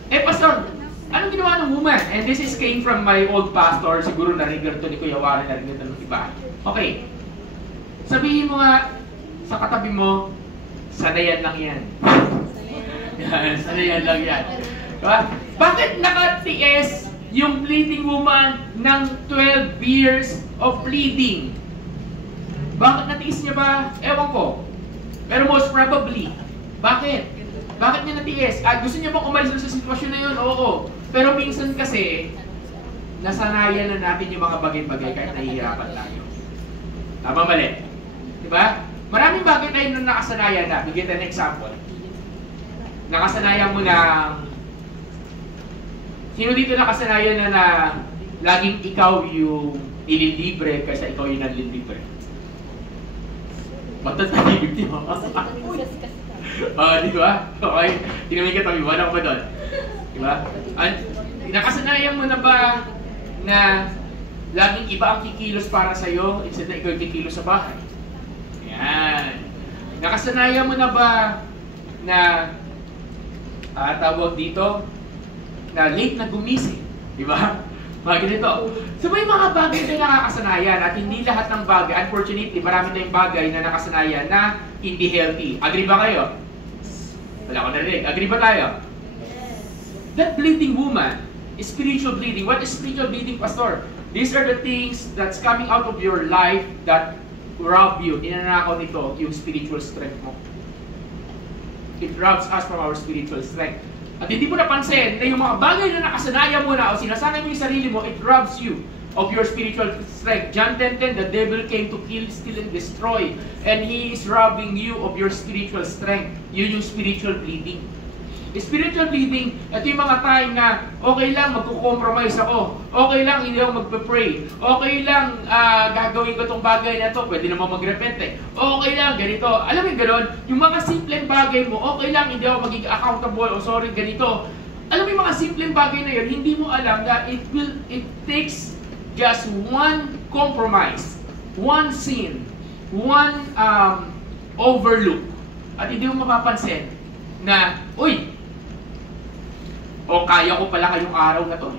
Pastor, anong ginawa ng woman? And this is came from my old pastor. Siguro narinig ito ni Kuya Warren, narinig ito ng iba. Okay. Sabihin mo nga sa katabi mo, sanayan lang yan. Sanayan lang yan. Diba? Bakit nakatiis yung bleeding woman ng 12 years of bleeding? Bakit natiis niya ba? Ewan ko. Pero most probably. Bakit? Bakit niya natiis? Gusto niya bang umalis sa sitwasyon na yun? Oo. Pero minsan kasi, nasanayan na natin yung mga bagay-bagay kahit nahihirapan tayo. Tama mali? Diba? Maraming bagay tayo nung nakasanayan na. Bigyan tayo ng example. Nakasanayan mo na, sino dito nakasanayan na laging ikaw yung ililibre kaysa ikaw yung nanlilibre? Matatahimik, di ba? Di ba? Okay. Tinamay ka tabi, wala ko ba doon? Di ba? Nakasanayan mo na ba na laging iba ang kikilos para sa'yo instead na ikaw yung kikilos sa bahay? Yan. Nakasanayan mo na ba na tawag dito na late na gumising? Di ba? Mga ganito. So may mga bagay na nakakasanayan at hindi lahat ng bagay, unfortunately, marami tayong bagay na nakasanayan na hindi healthy. Agree ba kayo? Wala ko narinig. Agree ba tayo? That bleeding woman is spiritual bleeding. What is spiritual bleeding, Pastor? These are the things that's coming out of your life that rob you. Inanakaw nito yung spiritual strength mo. It robs us from our spiritual strength. At hindi mo napansin na yung mga bagay na nakasanayan mo na o sinasanay mo yung sarili mo, it robs you of your spiritual strength. John 10:10, the devil came to kill, steal, and destroy. And he is robbing you of your spiritual strength. Yun yung spiritual bleeding. Spiritual bleeding, ito yung mga time na okay lang, magkukompromise ako. Okay lang, hindi ako magpe-pray. Okay lang, gagawin ko tong bagay na to. Pwede naman mag-repent eh. Okay lang, ganito. Alam mo yung gano'n? Yung mga simpleng bagay mo, okay lang, hindi ako magiging accountable. O sorry, ganito. Alam mo yung mga simpleng bagay na yun, hindi mo alam na it takes just one compromise, one sin, one overlook. At hindi mo mapapansin na, uy, o kaya ko pala kayong araw na to.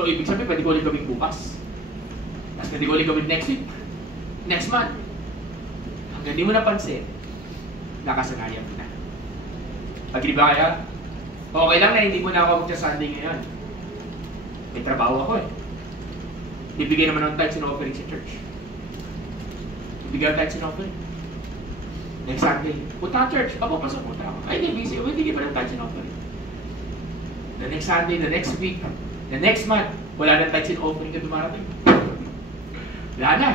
So, ibig sabihin, pwede ko ulit gawin bukas. Tapos pwede ko ulit gawin next week. Next month. Hanggang di mo napansin, nakasanayan mo na. Agree ba kaya? Okay lang na hindi mo na ako magsa-Sunday ngayon. May trabaho ako eh. Bibigay naman ng tithes and offering sa church. Bibigay ng tithes and offering. Next Sunday, punta ka church. Ako, pasok, punta ako. Ay, hindi, busy. Hindi ka pa ng tithes and offering. The next Sunday, the next week, the next month, wala na tithes and offering na dumarating. Wala na.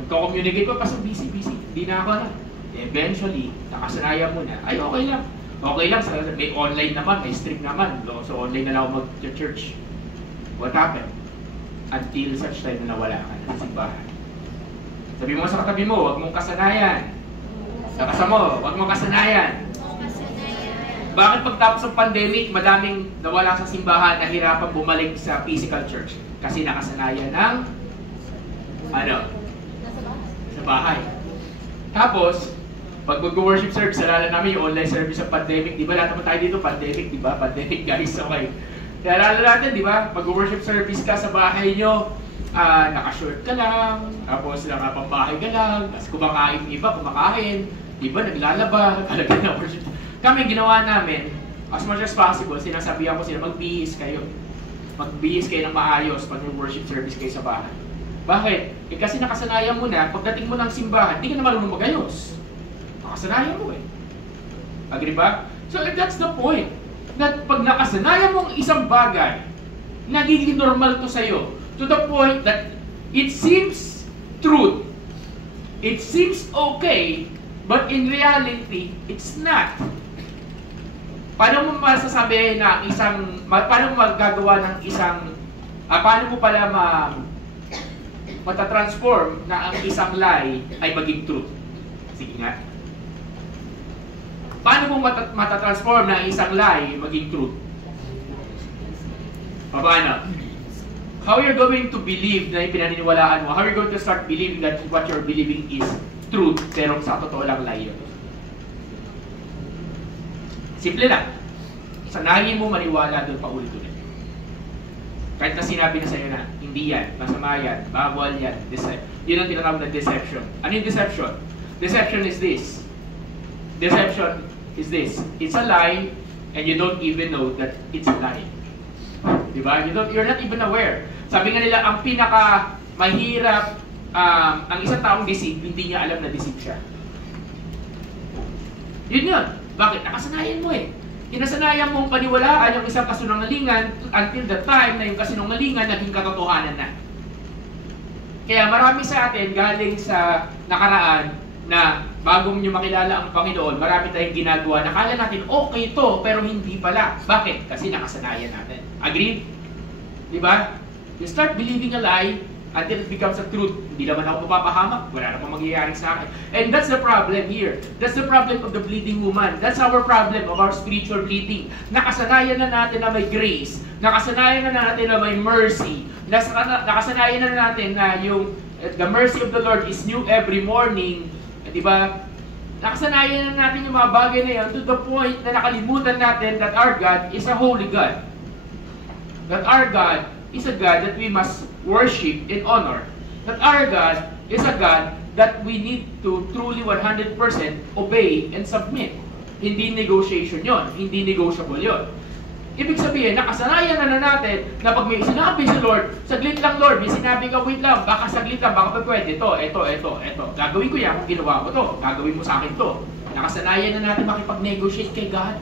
Nagko-communicate pa, pasok, busy. Hindi na ako na. Eventually, nakasanayan mo na. Ay, okay lang. Okay lang, may online naman, may stream naman. So, online na lang ako mag-church. What happened? Until such time na nawala ka na sa simbahan. Sabi mo sa katabi mo, huwag mong kasanayan. Sa kasama mo, huwag mong kasanayan. Bakit pagtapos ng pandemic, madaming nawala sa simbahan, nahirapan bumalik sa physical church? Kasi nakasanayan ng sa bahay. Tapos, pag mag-worship service, alala namin yung online service sa pandemic, di ba? Lahat naman tayo dito, pandemic, di ba? Pandemic, guys, okay. Kaya alala natin, di ba? Mag-worship service ka sa bahay nyo, naka-short ka lang, tapos nakapambahay ka lang, tapos kumakain iba, kumakain, di ba? Naglalaba, kalagay na worship. Kami, ginawa namin, as much as possible, sinasabihan ko sila, magbihis kayo. Magbihis kayo ng maayos pag worship service kayo sa bahay. Bakit? Kasi nakasanayan mo na, pagdating mo ng simbahan, di ka na marunong magayos. Nakasanayan mo eh. Agree ba? So that's the point. That pag nakasanayan mo ang isang bagay, nagiging normal to sa'yo. To the point that it seems truth. It seems okay, but in reality, it's not. Paano mo masasabi na paano mo magagawa ng isang, paano mo pala matatransform na ang isang lie ay maging truth? Sige nga. Paano mo matatransform na ang isang lie maging truth? Paano? How you're going to believe na yung pinaniniwalaan mo? How you're going to start believing that what you're believing is truth, pero sa totoo lang lie yun? Simple lang. Sanayin mo maniwala doon paulit-ulit. Kahit na sinabi na sa'yo na, hindi yan, masama yan, bawal yan, yun ang tinatawag na deception. Ano yung deception? Deception is this. Deception is this. It's a lie, and you don't even know that it's a lie. Diba? You're not even aware. Sabi nga nila, ang pinaka mahirap, ang isang taong deceive, hindi niya alam na deceive siya. Yun yun. Bakit? Nakasanayan mo eh. Kinasanayan mong paniwalaan yung isang kasinungalingan until the time na yung kasinungalingan naging katotohanan na. Kaya marami sa atin galing sa nakaraan na bago nyo makilala ang Panginoon, marami tayong ginagawa. Nakala natin, okay to, pero hindi pala. Bakit? Kasi nakasanayan natin. Agree? Diba? You start believing a lie until it becomes a truth. Hindi naman ako mapapahamak. Wala namang mangyayari sa akin. And that's the problem here. That's the problem of the bleeding woman. That's our problem of our spiritual bleeding. Nakasanayan na natin na may grace. Nakasanayan na natin na may mercy. Nakasanayan na natin na yung the mercy of the Lord is new every morning. Diba? Nakasanayan na natin yung mga bagay na yan to the point na nakalimutan natin that our God is a holy God. That our God is a God that we must worship and honor. That our God is a God that we need to truly 100% obey and submit. Hindi negotiation yon, hindi negotiable yon. Ibig sabihin, nakasanayan na natin na pag may sinabi si Lord, saglit lang Lord, may sinabi ka, wait lang, baka saglit lang, baka pwede, ito. Gagawin ko yan kung ginawa ko to, gagawin mo sa akin to. Nakasanayan na natin makipag-negotiate kay God.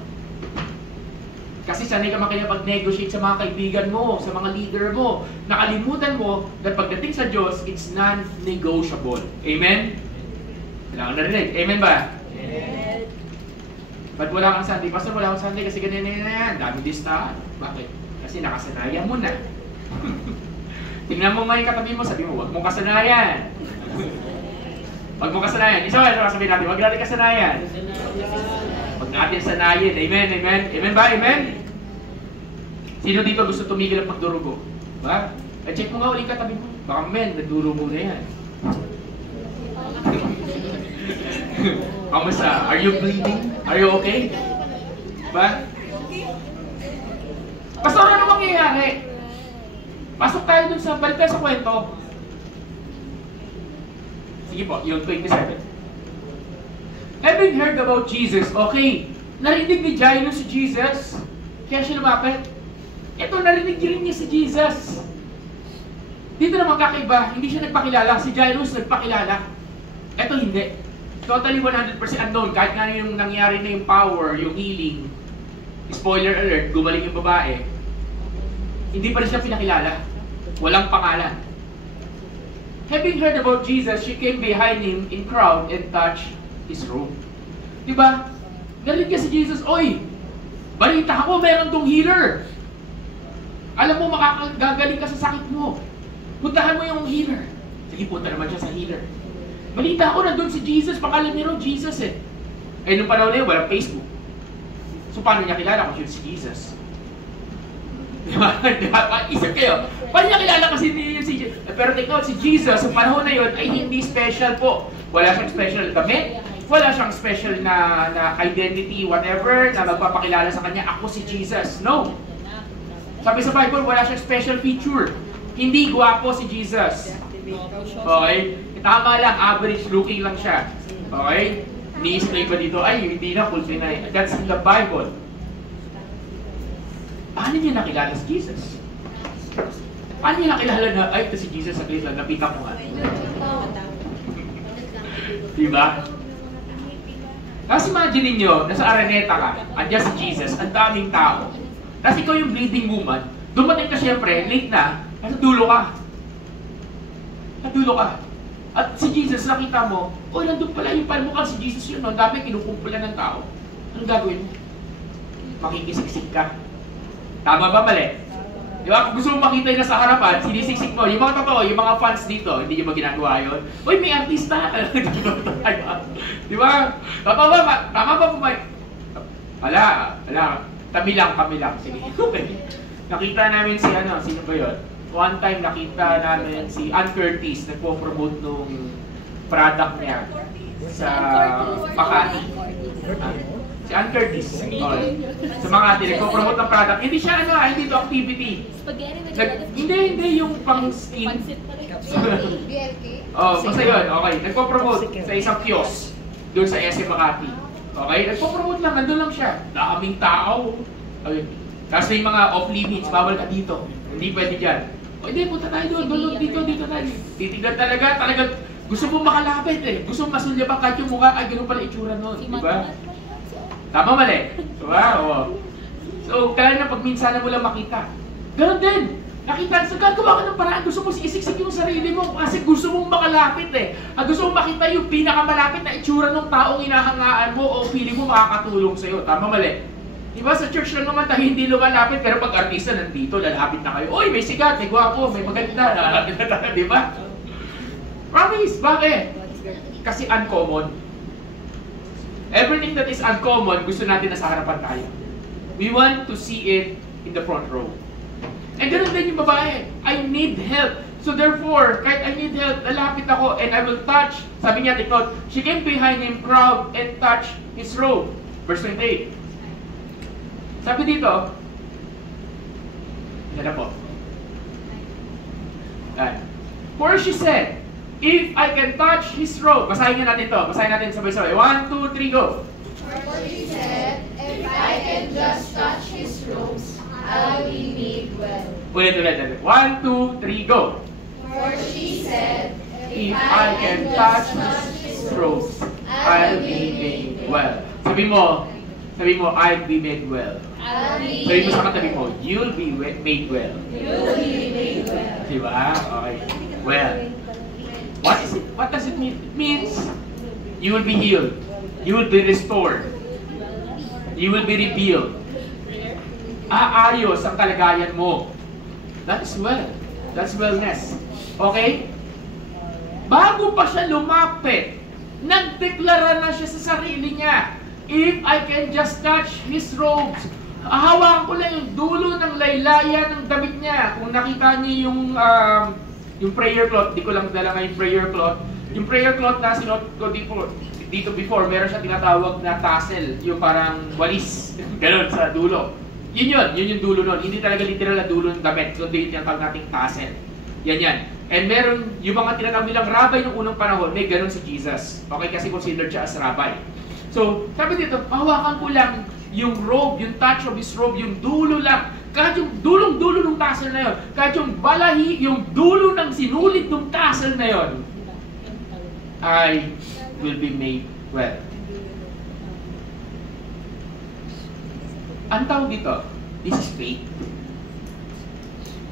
Kasi sanay ka makipag-negotiate sa mga kaibigan mo, sa mga leader mo. Nakalimutan mo na pagdating sa Diyos, it's non-negotiable. Amen? Kailangan narinig. Amen ba? Amen. Ba't wala kang Sunday? Pastor, wala kang Sunday kasi ganyan na yan. Dami listahan. Bakit? Kasi nakasanayan mo na. Tingnan mo nga yung katabi mo, sabi mo, huwag mong kasanayan. Huwag mong kasanayan. Isa ba sabihin natin, huwag natin kasanayan. Huwag natin sanayin. Amen, amen. Amen ba? Amen? Sino dito gusto tumigil ang pagdurugo? Ba? Check mo nga ulit katabi mo. Baka nagdurugo na yan. Kamusta? Are you bleeding? Are you okay? Ba? Pastor, ano mangyayari? Pasok tayo dun sa, balik tayo sa kwento. Sige po, yung 27. Having heard about Jesus, okay, narinig ni Jairus si Jesus, kaya siya lumapit. Ito, narinig rin niya si Jesus. Dito naman kakaiba, hindi siya nagpakilala, si Jairus nagpakilala. Ito hindi. Totally 100% unknown, kahit nga yung nangyari na yung power, yung healing, spoiler alert, gumaling yung babae, hindi pa rin siya pinakilala. Walang pangalan. Having heard about Jesus, she came behind him in crowd and touched his robe. Diba? Narinig niya si Jesus, oy, balita ako, meron tong healer. Alam mo, makakagagaling ka sa sakit mo. Puntahan mo yung healer. Sige, punta naman siya sa healer. Balita ako, nandun si Jesus, pangalan niya rin Jesus eh. Eh, nung panahon na yun, walang Facebook. So, paano niya kilala kung siya si Jesus? Diba? Isip kayo. Paano niya kilala kasi si Jesus? Pero take note, si Jesus, sa panahon na yun, ay hindi special po. Wala siyang special damit, wala siyang special na identity, whatever, na magpapakilala sa kanya, ako si Jesus. No. Sabi sa Bible, wala siyang special feature. Hindi gwapo si Jesus. Okay? Tama lang, average looking lang siya. Okay? Ni-explain ba dito? Ay, hindi na, full na. That's in the Bible. Paano niya nakilala si Jesus? Paano niya nakilala na, ay, ito si Jesus sa Kristo, napitan ko nga. Diba? Tapos imagine ninyo, nasa Araneta ka, andyan si Jesus, ang daming tao. Tapos ikaw yung bleeding woman, dumating ka syempre, late na, nasa dulo ka. Nasa dulo ka. At si Jesus, nakita mo, oh, nandun pala yung mukhang si Jesus yun, no? Dami kinukumpulan ng tao. Anong gagawin mo? Makikisiksik ka. Tama ba, mali? Di ba? Kung gusto mo makita yung nasa harapan, sinisiksik mo. Yung mga totoo, yung mga fans dito, hindi nyo ba ginagawa yun? Uy, may artista! Di ba? Tama ba po ba? Ala. Kami lang. Sige. Okay. Nakita namin si sino ba yun? One time nakita namin si Ann Curtis, nagpo-promote nung product niya sa Makati. Si Ann Curtis. Okay. Sa Makati, nagpo-promote ng product. Hindi siya hindi to activity. Hindi yung pang skin. Basta yun. Okay. Nagpo-promote sa isang kiosk doon sa SM Makati. Okay? Nagpo-promote lang. Nandun lang siya. Daming tao. Okay. Tapos may mga off-limits. Bawal ka dito. Hindi pwede dyan. O hindi, punta tayo doon, dito tayo. Titignan talaga, gusto mo makalapit eh. Gusto mo masulyapan kahit yung mukha, ay gano'n pala itsura nun, di ba? Tama mali? Diba? Oo. So, kaya na pag minsan na mo lang makita. Gano'n din. Nakita, so gagawa ka ng paraan, gusto mo isiksik yung sarili mo kasi gusto mong makalapit eh. Gusto mong makita yung pinakamalapit na itsura ng taong inahangaan mo o feeling mo makakatulong sa'yo. Tama mali? Diba sa church lang naman tayo hindi lumalapit, pero pag artista nandito, lalapit na kayo. Uy, may sikat, may gwapo, may maganda, lalapit na tayo, diba? Promise, bakit? Kasi uncommon. Everything that is uncommon, gusto natin na sa harapan tayo. We want to see it in the front row. And ganoon din yung babae. I need help. So therefore, kahit I need help, lalapit ako and I will touch. Sabi niya, take note, she came behind him, proud, and touched his robe. Verse 28. Sabi dito, yan na po. For she said, if I can touch his robe, basahin natin ito. Basahin natin sabay-sabay. 1, 2, 3, go. For she said, if I can just touch his robes, I'll be made well. Ulit. 1, 2, 3, go. For she said, If I can touch his robes, I'll be made well. Sabi mo, I'll be made well. Sabi mo sa katabi mo, you'll be made well. You'll be made well. Diba? Okay. Well. What does it mean? It means you will be healed. You will be restored. You will be revealed. Aayos ang kalagayan mo. That's well. That's wellness. Okay? Bago pa siya lumapit, nagdeklara na siya sa sarili niya. If I can just touch his robes, hahawakan ko lang yung dulo ng laylayan ng damit niya. Kung nakita niyo yung prayer cloth, di ko lang dala ngayon prayer cloth. Yung prayer cloth na sinuot ko dito before, meron siya tinatawag na tassel, yung parang walis, gano'n sa dulo. Yun yung dulo nun. Hindi talaga literal na dulo ng damit, kundi yung tinatawag nating tassel. Yan. And meron, yung mga tinatawag nilang rabbi ng unang panahon, may ganun si Jesus. Okay, kasi considered siya as rabbi. So, sabi dito, mahawakan ko lang yung robe, yung touch of his robe, yung dulo lang. Kahit yung dulong-dulo ng tassel na yun, kahit yung balahi, yung dulo ng sinulid ng tassel na yun, I will be made well. Ang tawag dito, this is faith.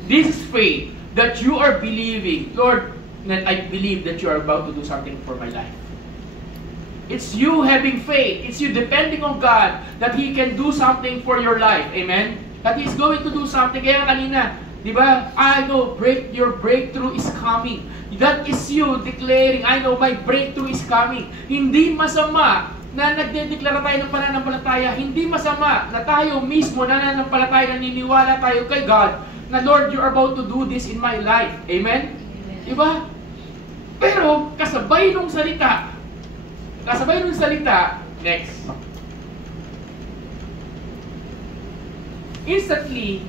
This is faith that you are believing, Lord, that I believe that you are about to do something for my life. It's you having faith. It's you depending on God that He can do something for your life. Amen? That He's going to do something. Kaya kanina, di ba? I know your breakthrough is coming. That is you declaring, I know my breakthrough is coming. Hindi masama na nagdedeklara tayo ng pananampalataya. Hindi masama na tayo mismo nananampalataya, naniniwala tayo kay God na Lord, you're about to do this in my life. Amen? Diba? Pero, kasabay nung salita, next. Instantly,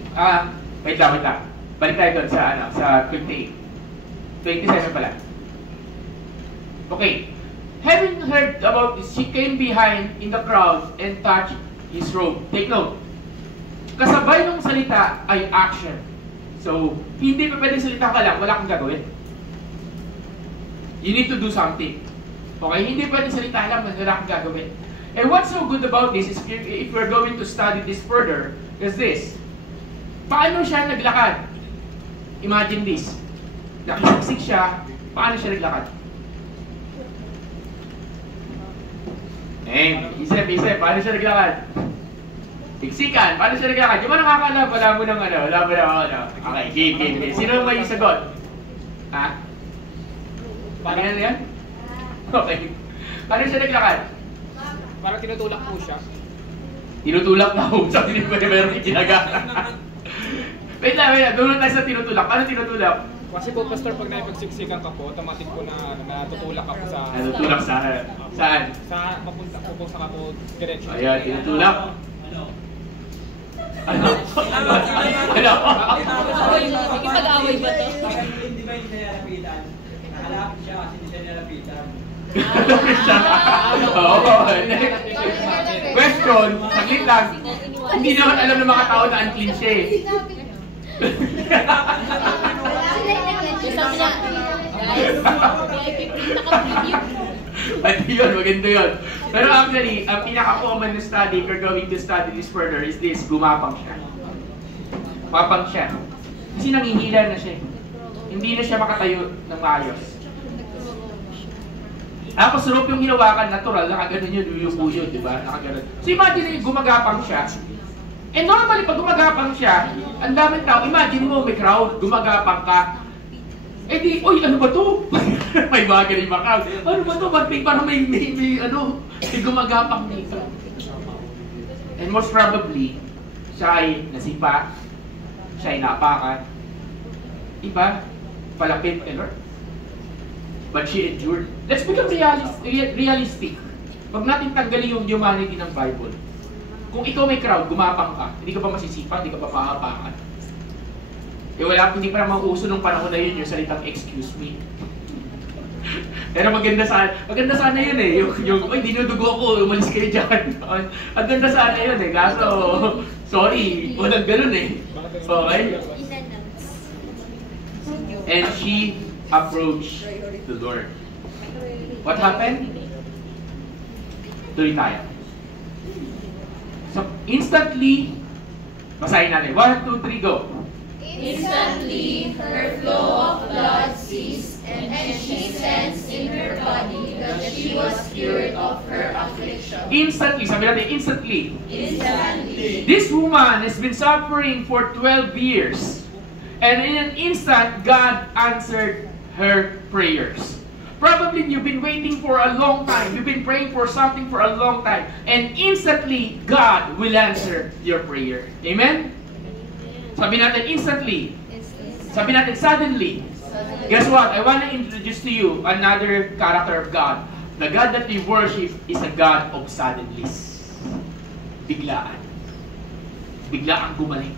wait lang. Balik tayo doon sa 28. 27 pala. Okay. Having heard about this, she came behind in the crowd and touched his robe. Take note. Kasabay ng salita ay action. So, hindi pa pwede salita ka lang, wala kang gagawin. You need to do something. Okay? Hindi pwede salita lang, wala kang gagawin. And what's so good about this is if we're going to study this further, is this. Paano siya naglakad? Imagine this. Nakisiksik siya, paano siya naglakad? Isip, paano siya naglakad? Siksikan, paano siya naglakad? Yung mga nakakala, wala mo ng ano. Okay, game. Sino may sagot? Ha? Paano yan? Okay. Paano siya naglakad? Parang tinutulak po siya. Tinutulak na ho. Sabi niyo ba meron ikinagana? Wait lang. Doon tayo sa tinutulak. Paano tinutulak? Kasi po, Pastor, pag naipagsiksikan ka po, automatic po na natutulak ka po sa... Natutulak saan? Sa papunta po sa kapo direction. Ayan, tinutulak. Ano? Ikipag-away ba to? Hindi ba yung nilalapitan? Nakalapit siya kasi hindi siya nilalapitan. Question, saglit lang. Hindi naman alam ng mga tao na unclean siya eh. Sabi na, guys, Pati yun, maganda yun. Pero actually, ang pinaka-common na study, if you're going to study this further, is this, gumapang siya. Gumapang siya. Kasi nangihila na siya. Hindi na siya makatayo ng maayos. Tapos rope yung hinawakan, natural, nakaganon yun, yuyuko yun, di ba? Nakaganon. So imagine yung gumagapang siya. And normally, pag gumagapang siya, ang daming tao, imagine mo, may crowd, gumagapang ka. Eh di, oy, ano ba to? May mga galing mga crowd. Ano ba to? Ba't parang may gumagapang dito? And most probably, siya ay nasipa, siya ay napakan. Diba? Palapit kay Lord. But she endured. Let's become realistic. Huwag natin tanggalin yung humanity ng Bible. Kung ikaw may crowd, gumapang ka, hindi ka ba masisipa, hindi ka ba pahapakan? Eh wala, hindi pa naman uso nung panahon na yun yung salitang excuse me. Pero maganda sana yun eh. Yung oy, dinudugo ko, umalis kayo dyan. Ang ganda sana yun eh. Kaso, sorry, walang ganun eh. Okay? And she approached the Lord. What happened? Tuloy tayo. So, instantly, basahin natin. 1, 2, 3, go. Instantly, her flow of blood ceased, and she sensed in her body that she was cured of her affliction. Instantly, sabi natin, instantly. Instantly. This woman has been suffering for 12 years. And in an instant, God answered her prayers. Probably you've been waiting for a long time. You've been praying for something for a long time. And instantly, God will answer your prayer. Amen? Sabi natin instantly. Sabi natin suddenly. Guess what? I want to introduce to you another character of God. The God that we worship is a God of suddenlies. Biglaan. bigla ang gumaling.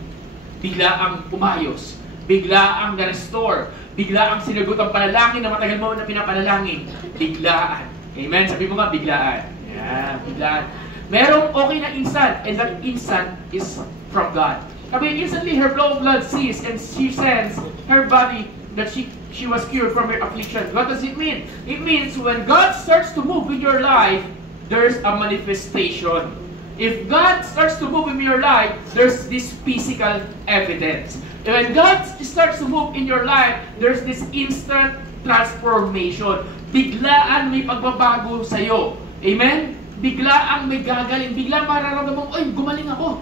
Bigla ang umayos. Bigla ang na-restore. Bigla ang sinagot ang panalangin na matagal mo na pinapanalangin. Biglaan. Amen? Sabi mo nga, biglaan. Yeah, biglaan. Merong okay na instant, and that instant is from God. Sabi, instantly her flow of blood ceased, and she sends her body that she was cured from her affliction. What does it mean? It means when God starts to move in your life, there's a manifestation. If God starts to move in your life, there's this physical evidence. And when God starts to move in your life, there's this instant transformation. Biglaan may pagbabago sa'yo. Amen? Biglaan may gagaling. Biglaan mararamdaman mo, ay, gumaling ako.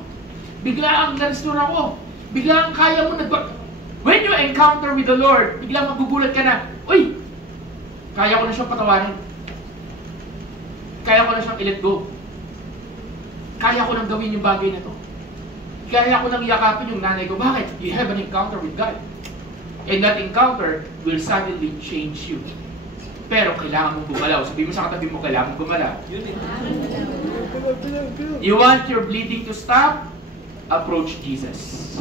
Biglaan na-restore ako. Biglaan kaya mo when you encounter with the Lord, biglang magugulat ka na, uy, kaya ko na siyang patawarin. Kaya ko na siyang i-let go. Kaya ko nang gawin yung bagay na to. Kaya ko nang yakapin yung nanay ko. Bakit? You have an encounter with God. And that encounter will suddenly change you. Pero kailangan mong gumalaw. Sabi mo sa katabi mo, kailangan mong gumalaw. You want your bleeding to stop? Approach Jesus.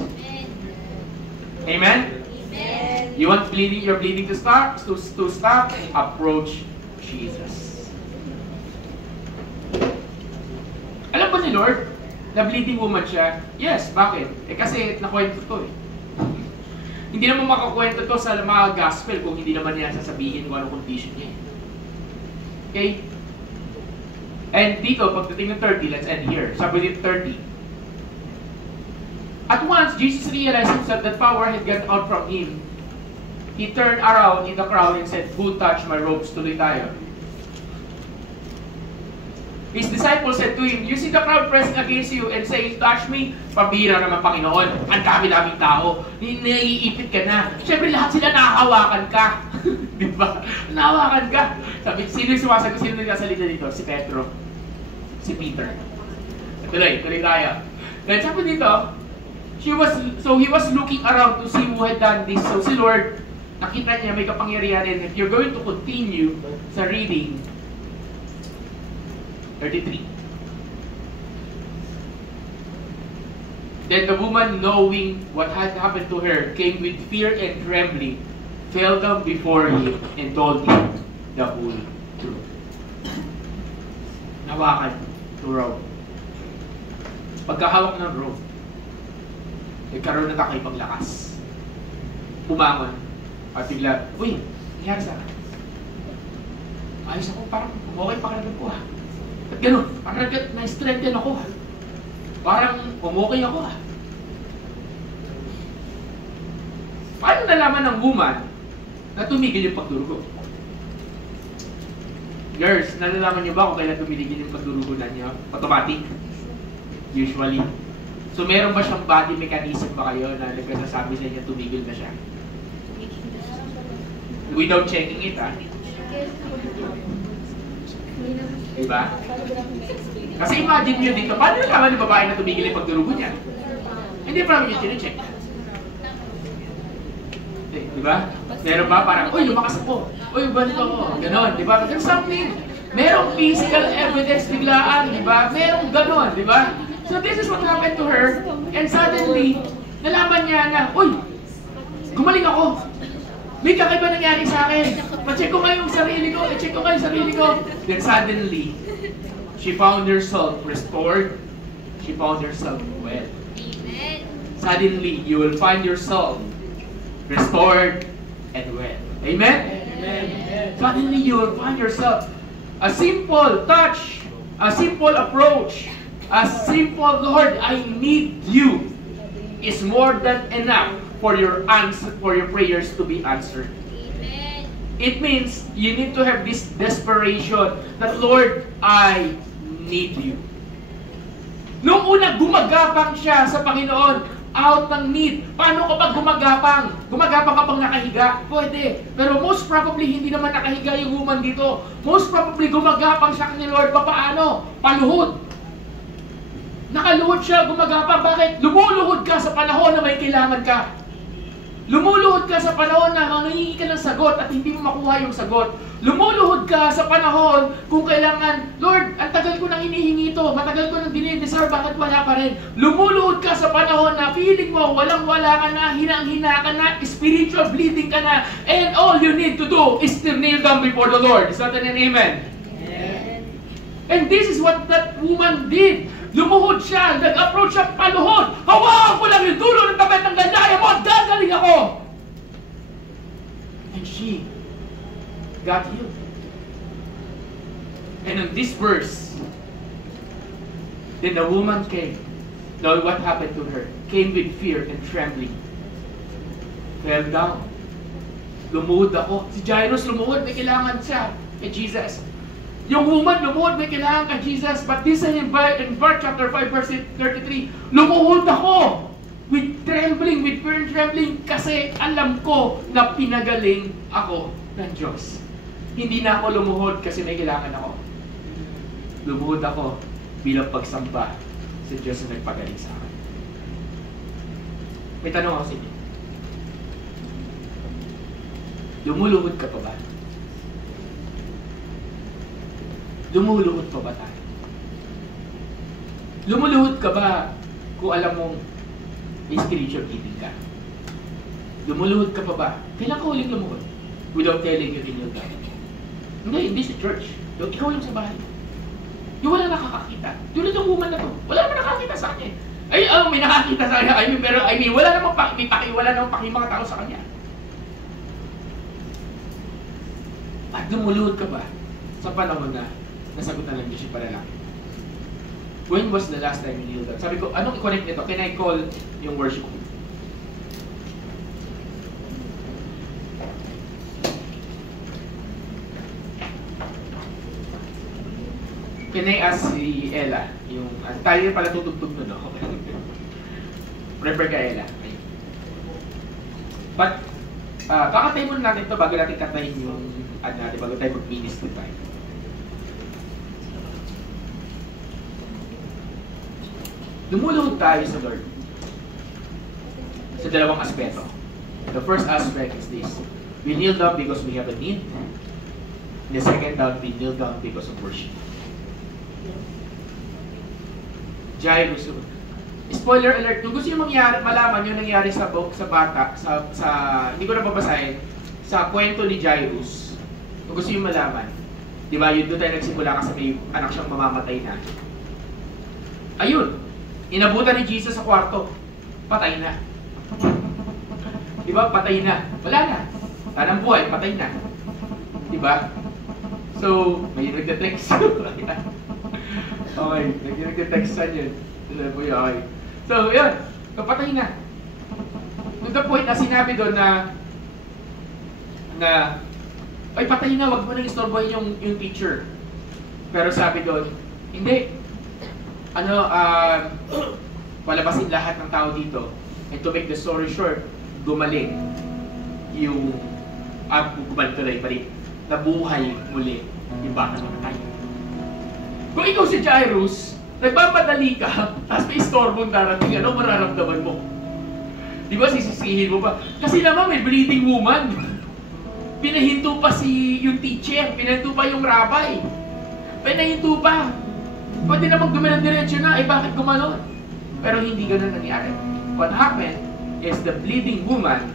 Amen? Amen. You want your bleeding to stop? To stop? Approach Jesus. Alam ba ni Lord na bleeding woman siya? Yes, bakit? Kasi nakwento to eh. Hindi naman makakwento to sa mga gospel kung hindi naman niya sasabihin kung anong condition niya. Okay? And dito, pagdating ng 30, let's end here. Sabi dito 30. At once, Jesus realized himself that power had gone out from him. He turned around in the crowd and said, "Who touched my robes?" Tuloy tayo. His disciples said to him, "You see the crowd pressing against you and saying, 'Touch me'? Pabira naman, Panginoon. Ang dami-daming tao. Naiipit ka na. Siyempre, lahat sila nahahawakan ka." Di ba? Nahawakan ka. Sabi, sino yung sumasagot? Sino yung nagsasalita dito? Si Pedro. Si Peter. Tuloy tayo. Then sabi dito, he was looking around to see who had done this. So si Lord, nakita niya may kapangyarihan. And if you're going to continue sa reading, 33. Then the woman, knowing what had happened to her, came with fear and trembling, fell down before him, and told him the whole truth. Nawakan to robe. Pagkahawak ng robe, nagkaroon ng kakipaglakas. Pumangon. At bigla, uy, nangyari sa akin. Ayos ako, parang okay pakiramdam ko ha. At gano'n, parang na-strengthen ako ha. Parang umukay ako ha. Paano nalaman ng woman na tumigil yung pagdurugo? Girls, nalalaman niyo ba kung kailan tumigil yung pagdurugo na niyo? Automatic? Usually. So meron ba siyang body mechanism ba kayo na nagsasabi sa inyo tumigil na siya? Without checking it, ha? Diba? Kasi imagine nyo dito, paano nalaman ng babae na tumigil yung pagdurugo niya? Hindi pa namin yung chinecheck. Diba? Meron ba parang, uy, lumakas ako. Uy, banito ako. Ganon, diba? There's something. Merong physical evidence biglaan, diba? Merong ganon, diba? So this is what happened to her. And suddenly, nalaman niya na, uy, gumaling ako. May kakaiba nangyari sa akin. Pa-check ko nga yung sarili ko. I-check ko nga yung sarili ko. Then suddenly, she found herself restored. She found herself well. Amen. Suddenly, you will find yourself restored and well. Amen? Amen. Suddenly, you will find yourself a simple touch, a simple approach, a simple, Lord, I need you, is more than enough for your prayers to be answered. Amen. It means you need to have this desperation that, Lord, I need you. Noong una, gumagapang siya sa Panginoon out ng need. Paano kapag gumagapang? Gumagapang kapag nakahiga? Pwede. Pero most probably, hindi naman nakahiga yung woman dito. Most probably, gumagapang siya kay Lord. Paano? Paluhod. Nakaluhod siya, gumagapang. Bakit? Lumuluhod ka sa panahon na may kailangan ka. Lumuluhod ka sa panahon na nangingi ka ng sagot at hindi mo makuha yung sagot. Lumuluhod ka sa panahon kung kailangan, Lord, ang tagal ko nang hinihingi ito, matagal ko nang dinideserve, bakit wala pa rin? Lumuluhod ka sa panahon na feeling mo, walang-wala ka na, hinang-hina ka na, spiritual bleeding ka na, and all you need to do is to kneel down before the Lord. Is that an amen? And this is what that woman did. Lumuhod siya, nag-approach siya, paluhod. Hawakan ko lang yung dulo ng tapet ng gandaya mo at gagaling ako. And she got healed. And in this verse, then the woman came. Now what happened to her? Came with fear and trembling. Fell down. Lumuhod ako. Si Jairus lumuhod, may kailangan siya kay Jesus. Yung woman lumuhod, may kailangan kay Jesus. But this is in Mark chapter 5 verse 33. Lumuhod ako with trembling, with fear and trembling, kasi alam ko na pinagaling ako ng Diyos. Hindi na ako lumuhod kasi may kailangan ako. Lumuhod ako bilang pagsamba sa Diyos na nagpagaling sa akin. May tanong ako sa inyo. Lumuluhod ka pa ba? Lumuluhod pa ba tayo? Lumuluhod ka ba kung alam mong spiritual eating ka? Lumuluhod ka pa ba? Kailan ka huling lumuhod? Without telling you in your God. Hindi sa church. Ikaw lang sa bahay. Yung wala nakakakita. Tulad yung woman na to. Wala naman nakakita sa kanya. May nakakita sa kanya. Wala namang paki mga tao sa kanya. At lumuluhod ka ba sa panahon na nasagot na lang Diyos yung panalangin? When was the last time you kneeled down? Sabi ko, anong i-connect nito? Can I call yung worship ko? Can I ask si Ella? Yung, tayo pala tutugtog nun, no? Okay. Prepare ka, Ella. Okay. But, kakatayin muna natin ito bago natin katayin yung natin, bago tayo mag-ministry tayo. Lumuluhod tayo sa Lord sa dalawang aspeto. The first aspect is this. We kneel down because we have a need. The second down, we kneel down because of worship. Jairus. Spoiler alert, kung gusto nyo malaman yung nangyari sa bata, hindi ko na babasahin, sa kwento ni Jairus, kung gusto nyo malaman, di ba, yun doon tayo nagsimula kasi may anak siyang mamamatay na. Ayun, inabutan ni Jesus sa kwarto, patay na. Di ba, patay na. Wala na. Tanang buhay, patay na. Di ba? So, may nagte-text. Okay, nagte-text saan yun? Okay. So, yun. Kapatay na. To the point na sinabi doon na ay, patay na, wag mo nang istorbohin yung teacher. Pero sabi doon, hindi. Palabasin lahat ng tao dito. And to make the story short, gumaling yung gumaling tuloy pa rin. Nabuhay muli yung baka na patay. Kung ikaw si Jairus, nagpapadali ka, tapos may istorbong darating, ano mararamdaman mo? Di ba sisisihin mo pa? Kasi naman may bleeding woman. Pinahinto pa yung teacher, pinahinto pa yung rabbi. Pinahinto pa. Pwede namang gumalang diretsyo na, bakit gumanon? Pero hindi ganun nangyari. What happened is the bleeding woman,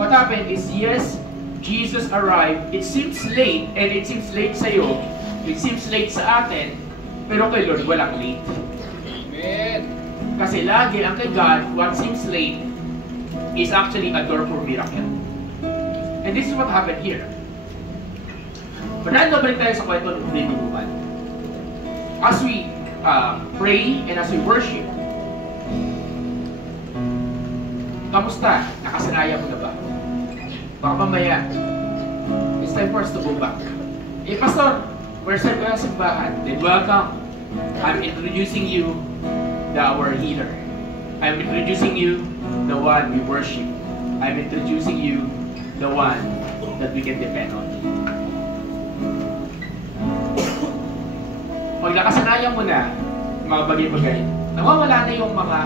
what happened is, yes, Jesus arrived, it seems late, and it seems late sa'yo, it seems late sa atin, pero kay Lord, walang late. Amen. Kasi lagi ang kay God, what seems late is actually a door for miracle. And this is what happened here. But balik tayo sa kwento ng bleeding woman. As we pray and as we worship, kamusta? Nakasanayan mo na ba? Baka mamaya, it's time for us to go back. Pastor, we're sa simbahan. Then welcome. I'm introducing you our healer. I'm introducing you the one we worship. I'm introducing you the one that we can depend on. Pag nakasanayan mo na mga bagay-bagay, nawawala na yung mga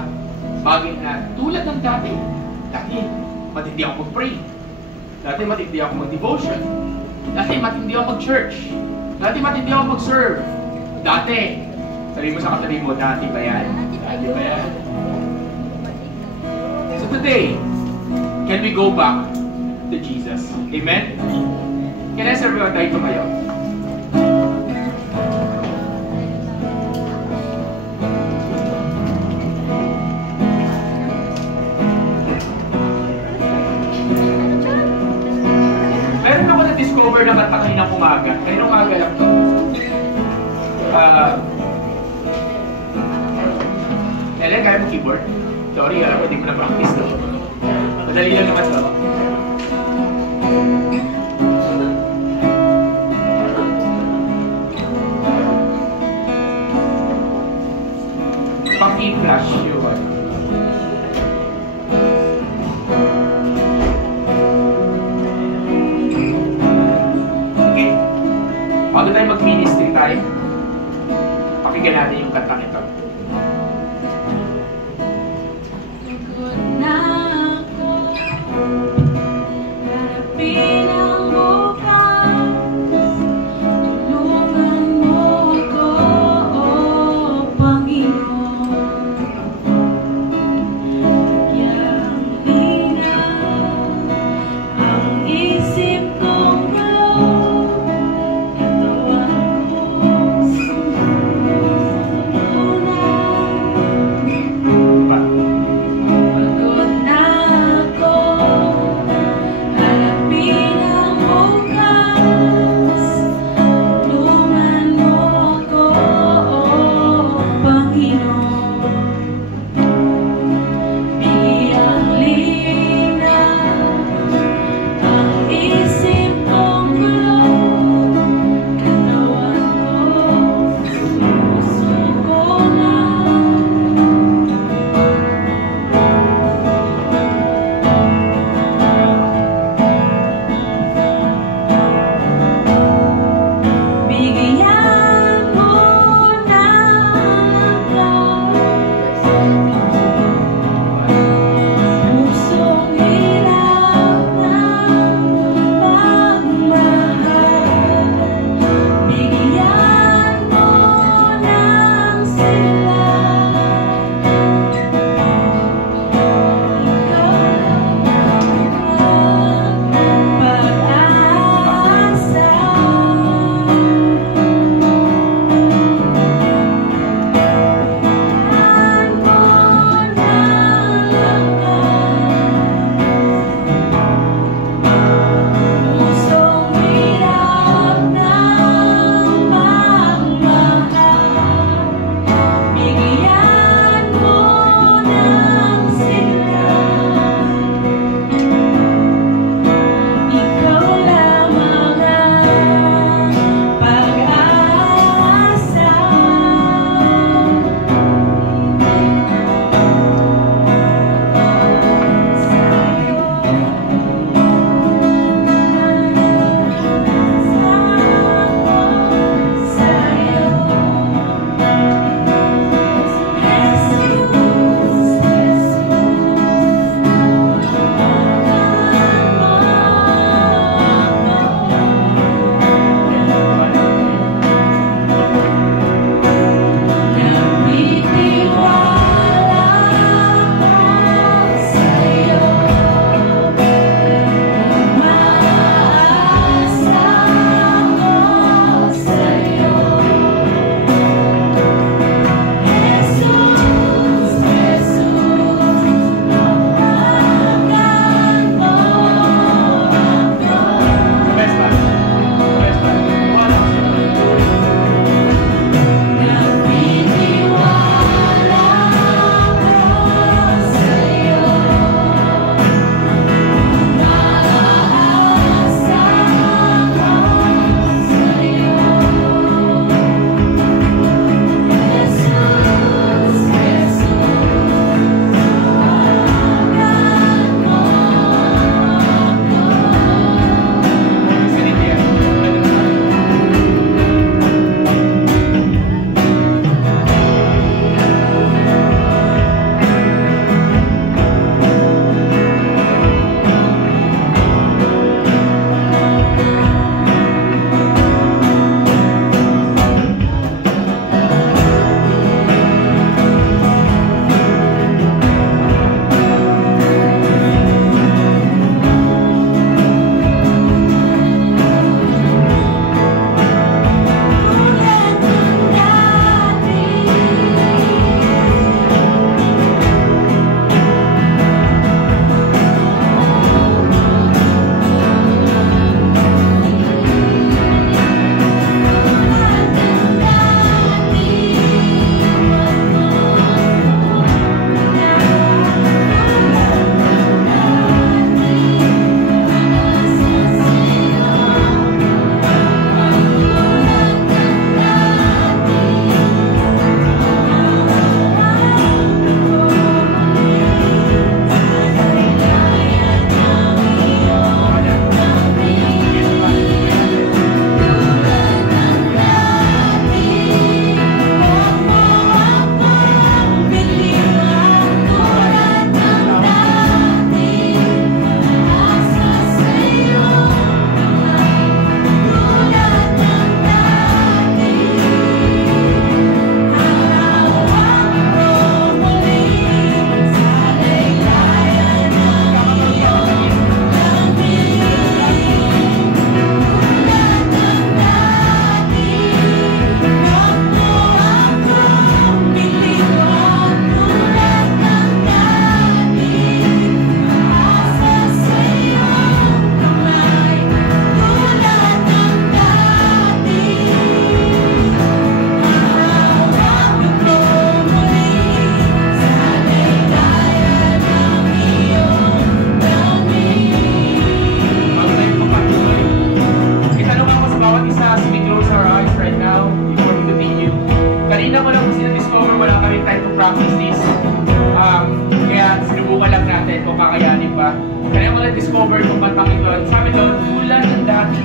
bagay na tulad ng dati. matindi ako mag-pray. Dati matindi ako mag-devotion. Dati matindi ako mag-church. Dati matindi ako mag-serve. Dati, sabi mo sa katabi mo, dati ba yan? Dati ba yan? So today, can we go back to Jesus? Amen? Can I serve you tayo tumayo? Meron ako na-discover na kanta kaninang umaga. Kaninang umaga lang to. Ellen, kaya mo keyboard? Sorry, alam ko, hindi ko na-practice to. Madali lang naman to. Paki-flash yun. Okay. Bago tayo mag-ministry tayo, pakinggan natin yung kantang ito. Oh, natin kung kakayanin pa. Kaya ko na-discover kung batang ito. Sabi doon, tulad ng dati.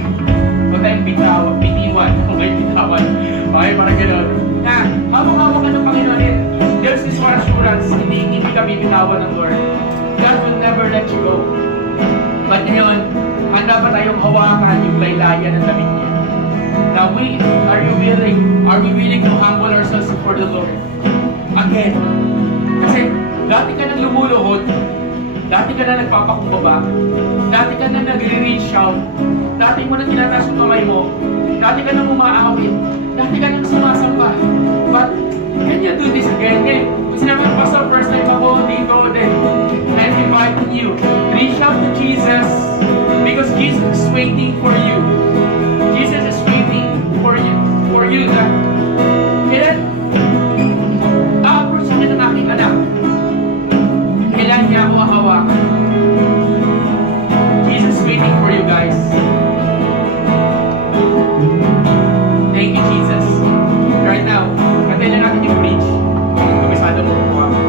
Huwag tayong bitiwan. Huwag tayong bitawan. Okay, parang gano'n. Na, hawak-hawak ka ng Panginoon. There's this one assurance, hindi ka bibitawan ng Lord. God will never let you go. But ngayon, handa ba tayong hawakan yung laylayan ng damit niya? Now, are we willing to humble ourselves before the Lord? Again. Kasi, dati ka nang lumuluhod, dati ka na nagpapakumbaba, dati ka na nagre-reach out, dati mo na tinataas yung kamay mo, dati ka nang umaawit, dati ka nang sumasamba. But, can you do this again? Kasi naman, Pastor, first time ako dito din. I'm inviting you. Reach out to Jesus because Jesus is waiting for you. Jesus is waiting for you. Kailan? Approach akin ng aking anak. Kailan niya ako hawakan? Jesus is waiting for you guys. Thank you, Jesus. Right now, katay na natin yung bridge. Kabisado mo po ako.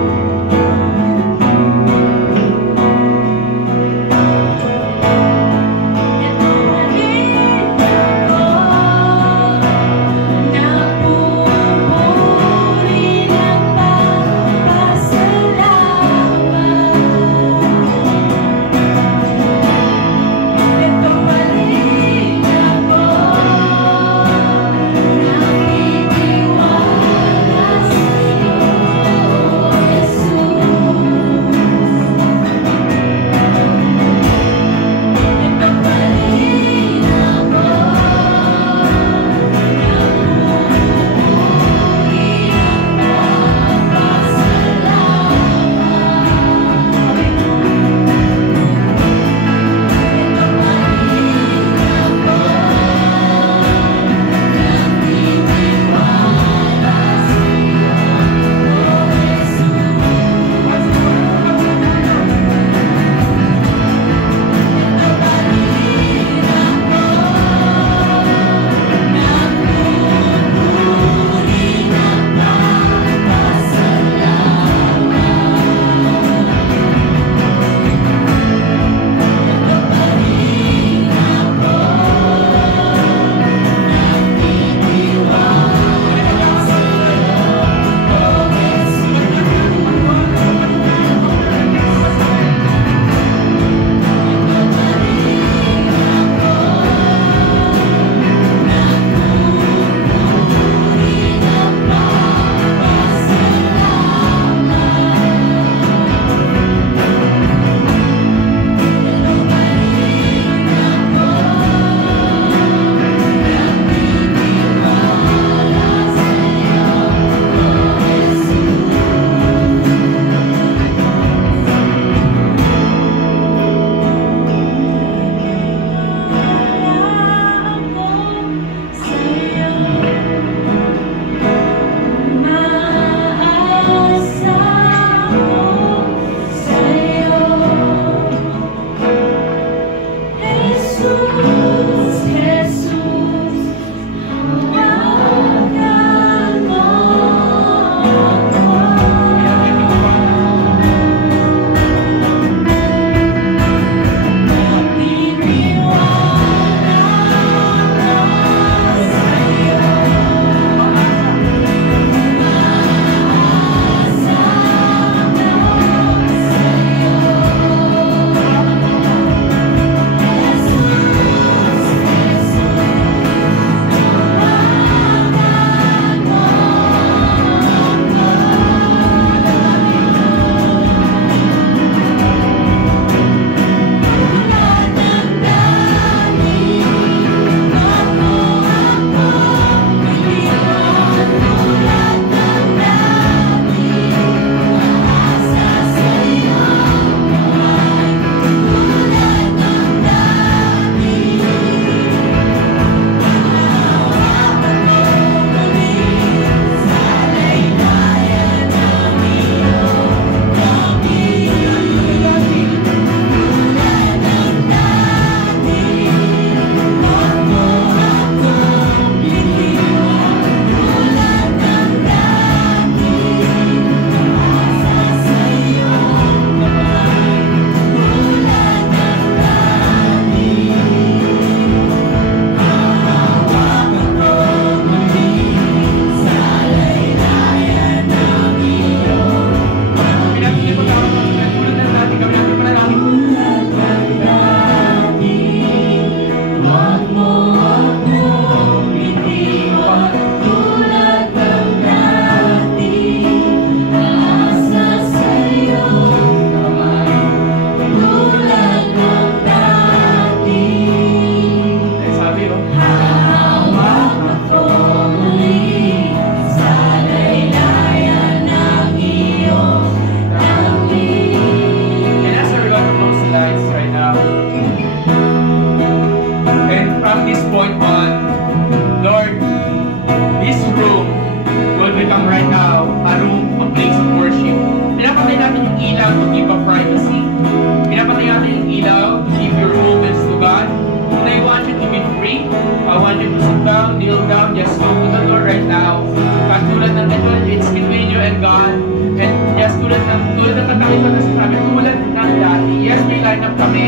nag-line up kami.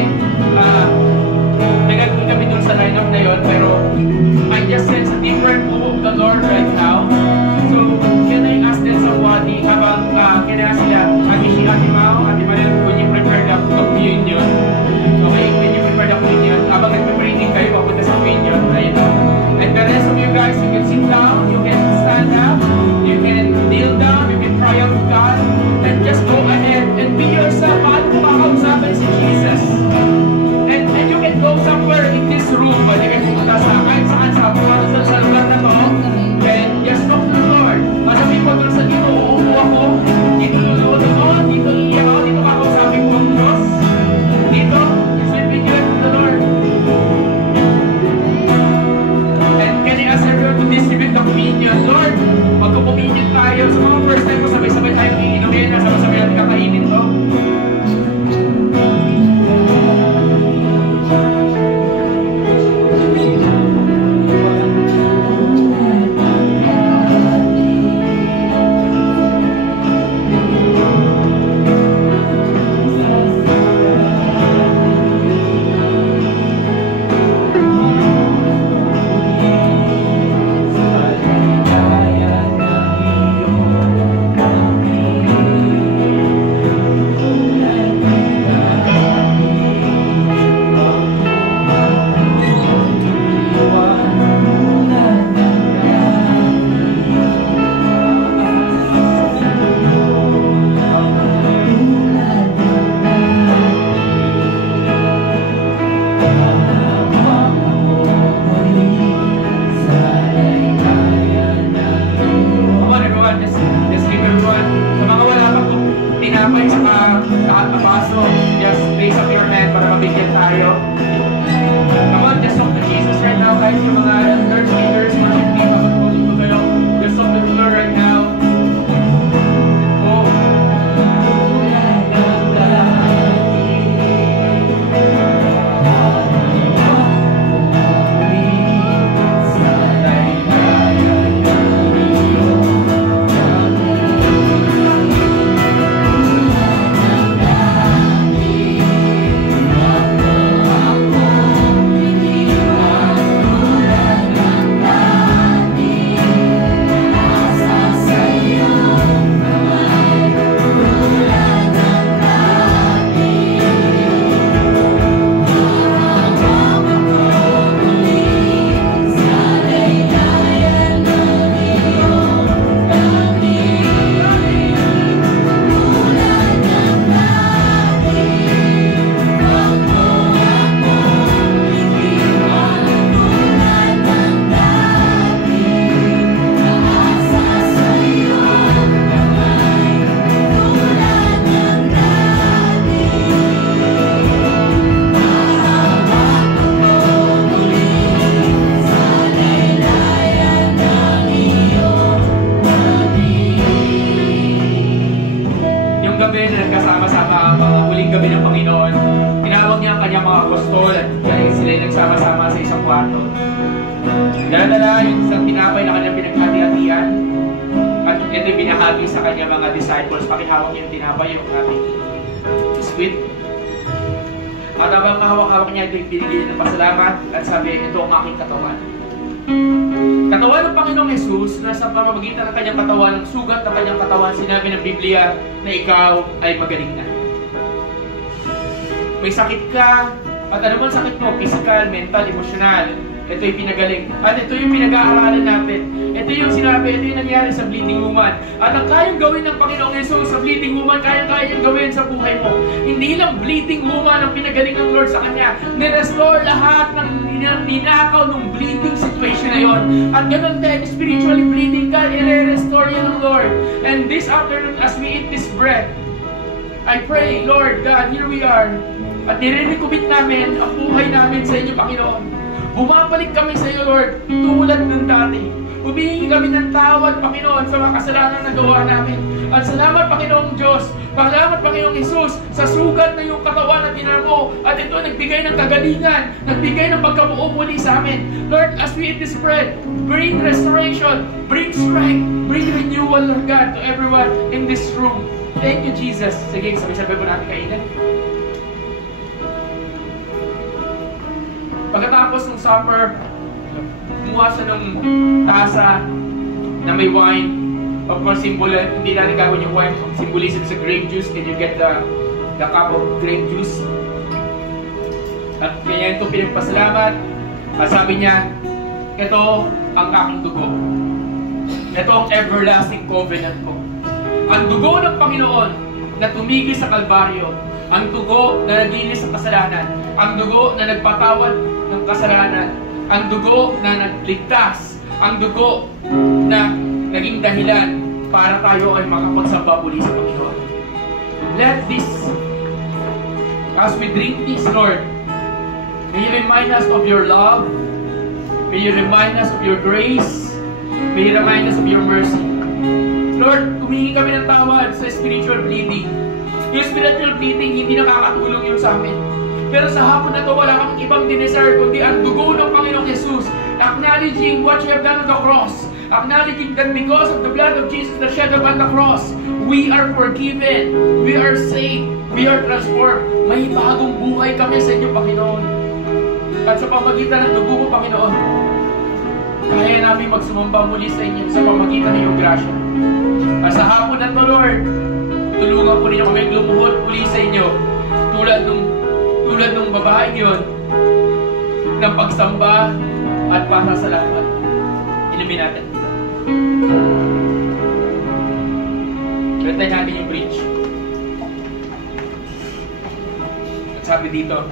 Nagagawin kami dun sa line up na yun, pero I just sense a different move of the Lord right now. So, can I ask them somebody habang kaya sila, Ate Mao, Ate Mariel, when you prepare the communion, okay, when you prepare the communion, habang nagpe-praying kayo, papunta sa communion, ayun. And the rest of you guys, you can sit down, you can stand up, you can kneel down, you can cry out to God, and just go ahead and be yourself. Paano mo makausapin si Jesus? And you can go somewhere in this room, pwede kayo pumunta sa kahit saan sa lugar na to, and just talk to the Lord. Masabi po doon sa dito, uupo ako, dito luluto ko, dito iiyak ako, dito makausapin ko ang Diyos. Dito, just will be given to the Lord. And can I ask everyone to distribute the communion? Lord, magko-communion tayo. Sa mga first time ko, sabay-sabay tayo iinumin, sabay-sabay natin kakainin to. Dala-dala yung isang tinapay na kanyang pinaghati-hatian. At ito yung binahagi sa kanyang mga disciples. Pakihawak niya yung tinapay, yung ating sweet. At habang mahawak-hawak niya, ito yung binigay ng pasalamat. At sabi, ito ang aking katawan. Katawan ng Panginoong Jesus, nasa pamamagitan ng kanyang katawan, ng sugat ng kanyang katawan, sinabi ng Biblia na ikaw ay magaling na. May sakit ka, at ano man sakit mo, physical, mental, emotional, ito yung pinagaling. At ito yung pinag-aaralan natin. Ito yung sinabi, ito yung nangyari sa bleeding woman. At ang kayang gawin ng Panginoong Jesus sa bleeding woman, kayang-kaya niyang gawin sa buhay mo. Hindi lang bleeding woman ang pinagaling ng Lord sa kanya. Nirestore lahat ng ninakaw ng bleeding situation na yon. At ganun din, spiritually bleeding ka, i-restore yan ng Lord. And this afternoon, as we eat this bread, I pray, Lord God, here we are. At nire-recommit namin ang buhay namin sa inyo, Panginoon. Bumabalik kami sa iyo, Lord, tulad ng dati. Humingi kami ng tawad, Panginoon, sa mga kasalanan na gawa namin. At salamat, Panginoong Diyos. Salamat, Panginoong Jesus, sa sugat na yung katawan na tinamo. At ito, nagbigay ng kagalingan, nagbigay ng pagkabuo muli sa amin. Lord, as we eat this bread, bring restoration, bring strength, bring renewal, Lord God, to everyone in this room. Thank you, Jesus. Sige, sabi-sabi po natin kainin. Pagkatapos ng supper, kumuha siya ng tasa na may wine. Of course, hindi natin gagawin yung wine. Symbolism sa grape juice. Can you get the cup of grape juice? At kanya ito pinagpasalamat. At sabi niya, ito ang aking dugo. Ito ang everlasting covenant ko. Ang dugo ng Panginoon na tumigil sa Kalbaryo. Ang dugo na naglinis sa kasalanan. Ang dugo na nagpatawad ng kasalanan. Ang dugo na nagligtas. Ang dugo na naging dahilan para tayo ay makapagsamba muli sa Panginoon. Let this, as we drink this, Lord, may you remind us of your love. May you remind us of your grace. May you remind us of your mercy. Lord, humingi kami ng tawad sa spiritual bleeding. Yung spiritual bleeding, hindi nakakatulong yun sa amin. Pero sa hapon na to, wala kaming ibang dinesire kundi ang dugo ng Panginoong Jesus. Acknowledging what you have done on the cross. Acknowledging that because of the blood of Jesus that shed upon the cross, we are forgiven, we are saved, we are transformed. May bagong buhay kami sa inyo, Panginoon. At sa pamagitan ng dugo mo, Panginoon, kaya namin magsumamba muli sa inyo sa pamagitan ng iyong grasya. At sa hapon na to, Lord, tulungan po ninyo kami lumuhod muli sa inyo tulad nung babae yun ng pagsamba at pasasalamat. Inumin natin. Kantahin natin yung bridge. At sabi dito,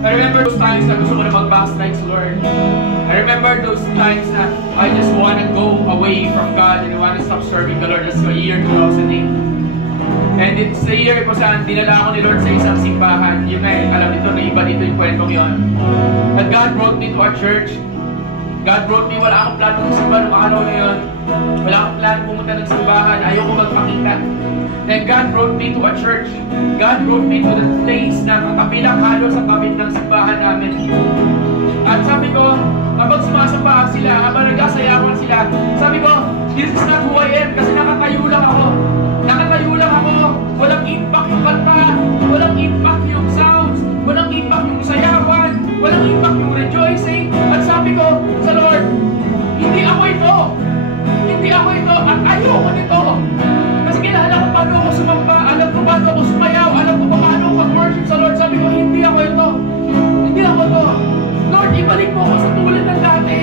I remember those times na gusto ko na mag-backslide sa Lord. I remember those times na I just want to go away from God and I want to stop serving the Lord. That's the year 2008. And it's the year kung saan dinala ako ni Lord sa isang simbahan. Yun na alam nito na iba dito yung kwentong yun. And God brought me to a church God brought me, wala akong plano ng simbahan ng araw na yun. Wala akong plano pumunta ng simbahan. Ayoko magpakita. Then God brought me to a church. God brought me to the place na katabi lang halos sa tabi ng simbahan namin. At sabi ko, kapag sumasamba sila, habang nagkasayawan sila, sabi ko, this is not who I am kasi nakatayo lang ako. Nakatayo lang ako. Walang impact yung kanta. Walang impact yung sounds. Walang impact yung sayawan. Walang impact yung rejoicing. At sabi ko sa Lord, hindi ako ito. Hindi ako ito. At ayoko nito. Kasi kilala ko paano ako sumamba. Alam ko paano ako sumayaw. Alam ko paano ako mag-worship sa Lord. Sabi ko, hindi ako ito. Hindi ako ito. Lord, ibalik mo ako sa tulad ng dati.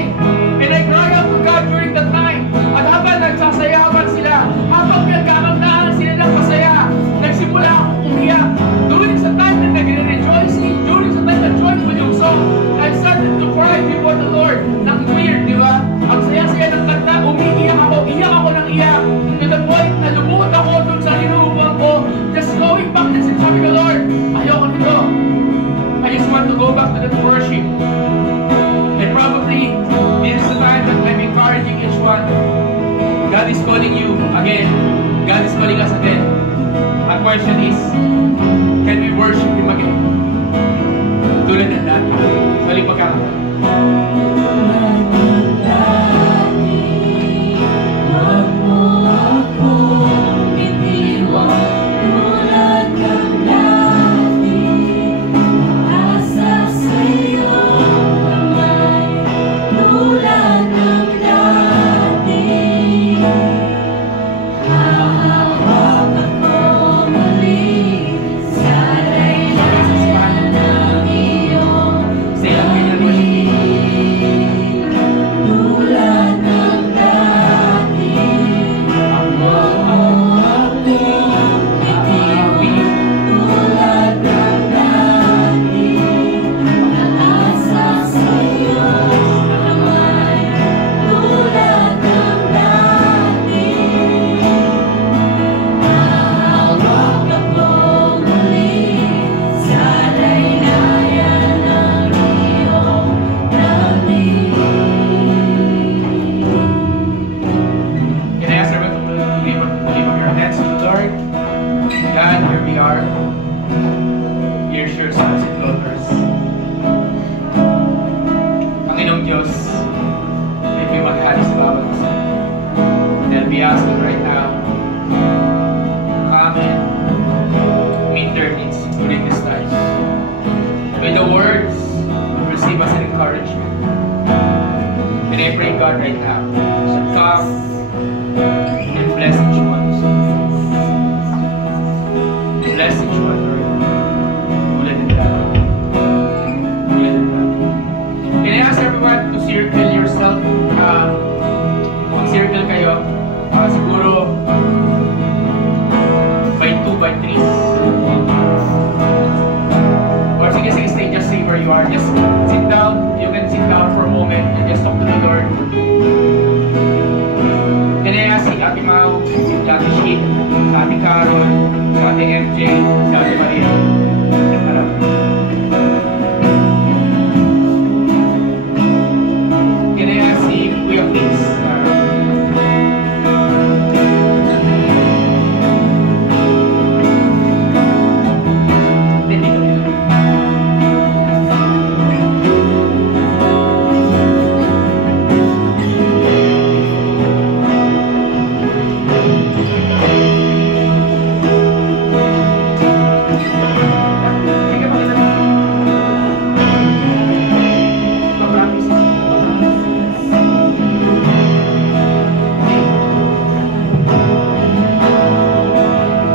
And I cry out to God during that time. At habang nagsasayawan sila, habang nagkakantaan sila ng masaya, nagsimula akong umiyak. During sa time na nagre-rejoicing, during sa time na joyful yung song, I started to cry before the Lord. Nang weird, di ba? Ang saya-saya ng kanta, umiiyak ako ng iyak. To the point na lumuot ako dun sa linubuan ko, just going back and sabi ko, Lord, ayoko nito. I just want to go back to that worship. And probably, this is the time that I'm encouraging each one. God is calling you again. God is calling us again. My question is, can we worship Him again? Tulad ng dati. Balik magkakata.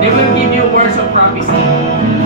They will give you words of prophecy.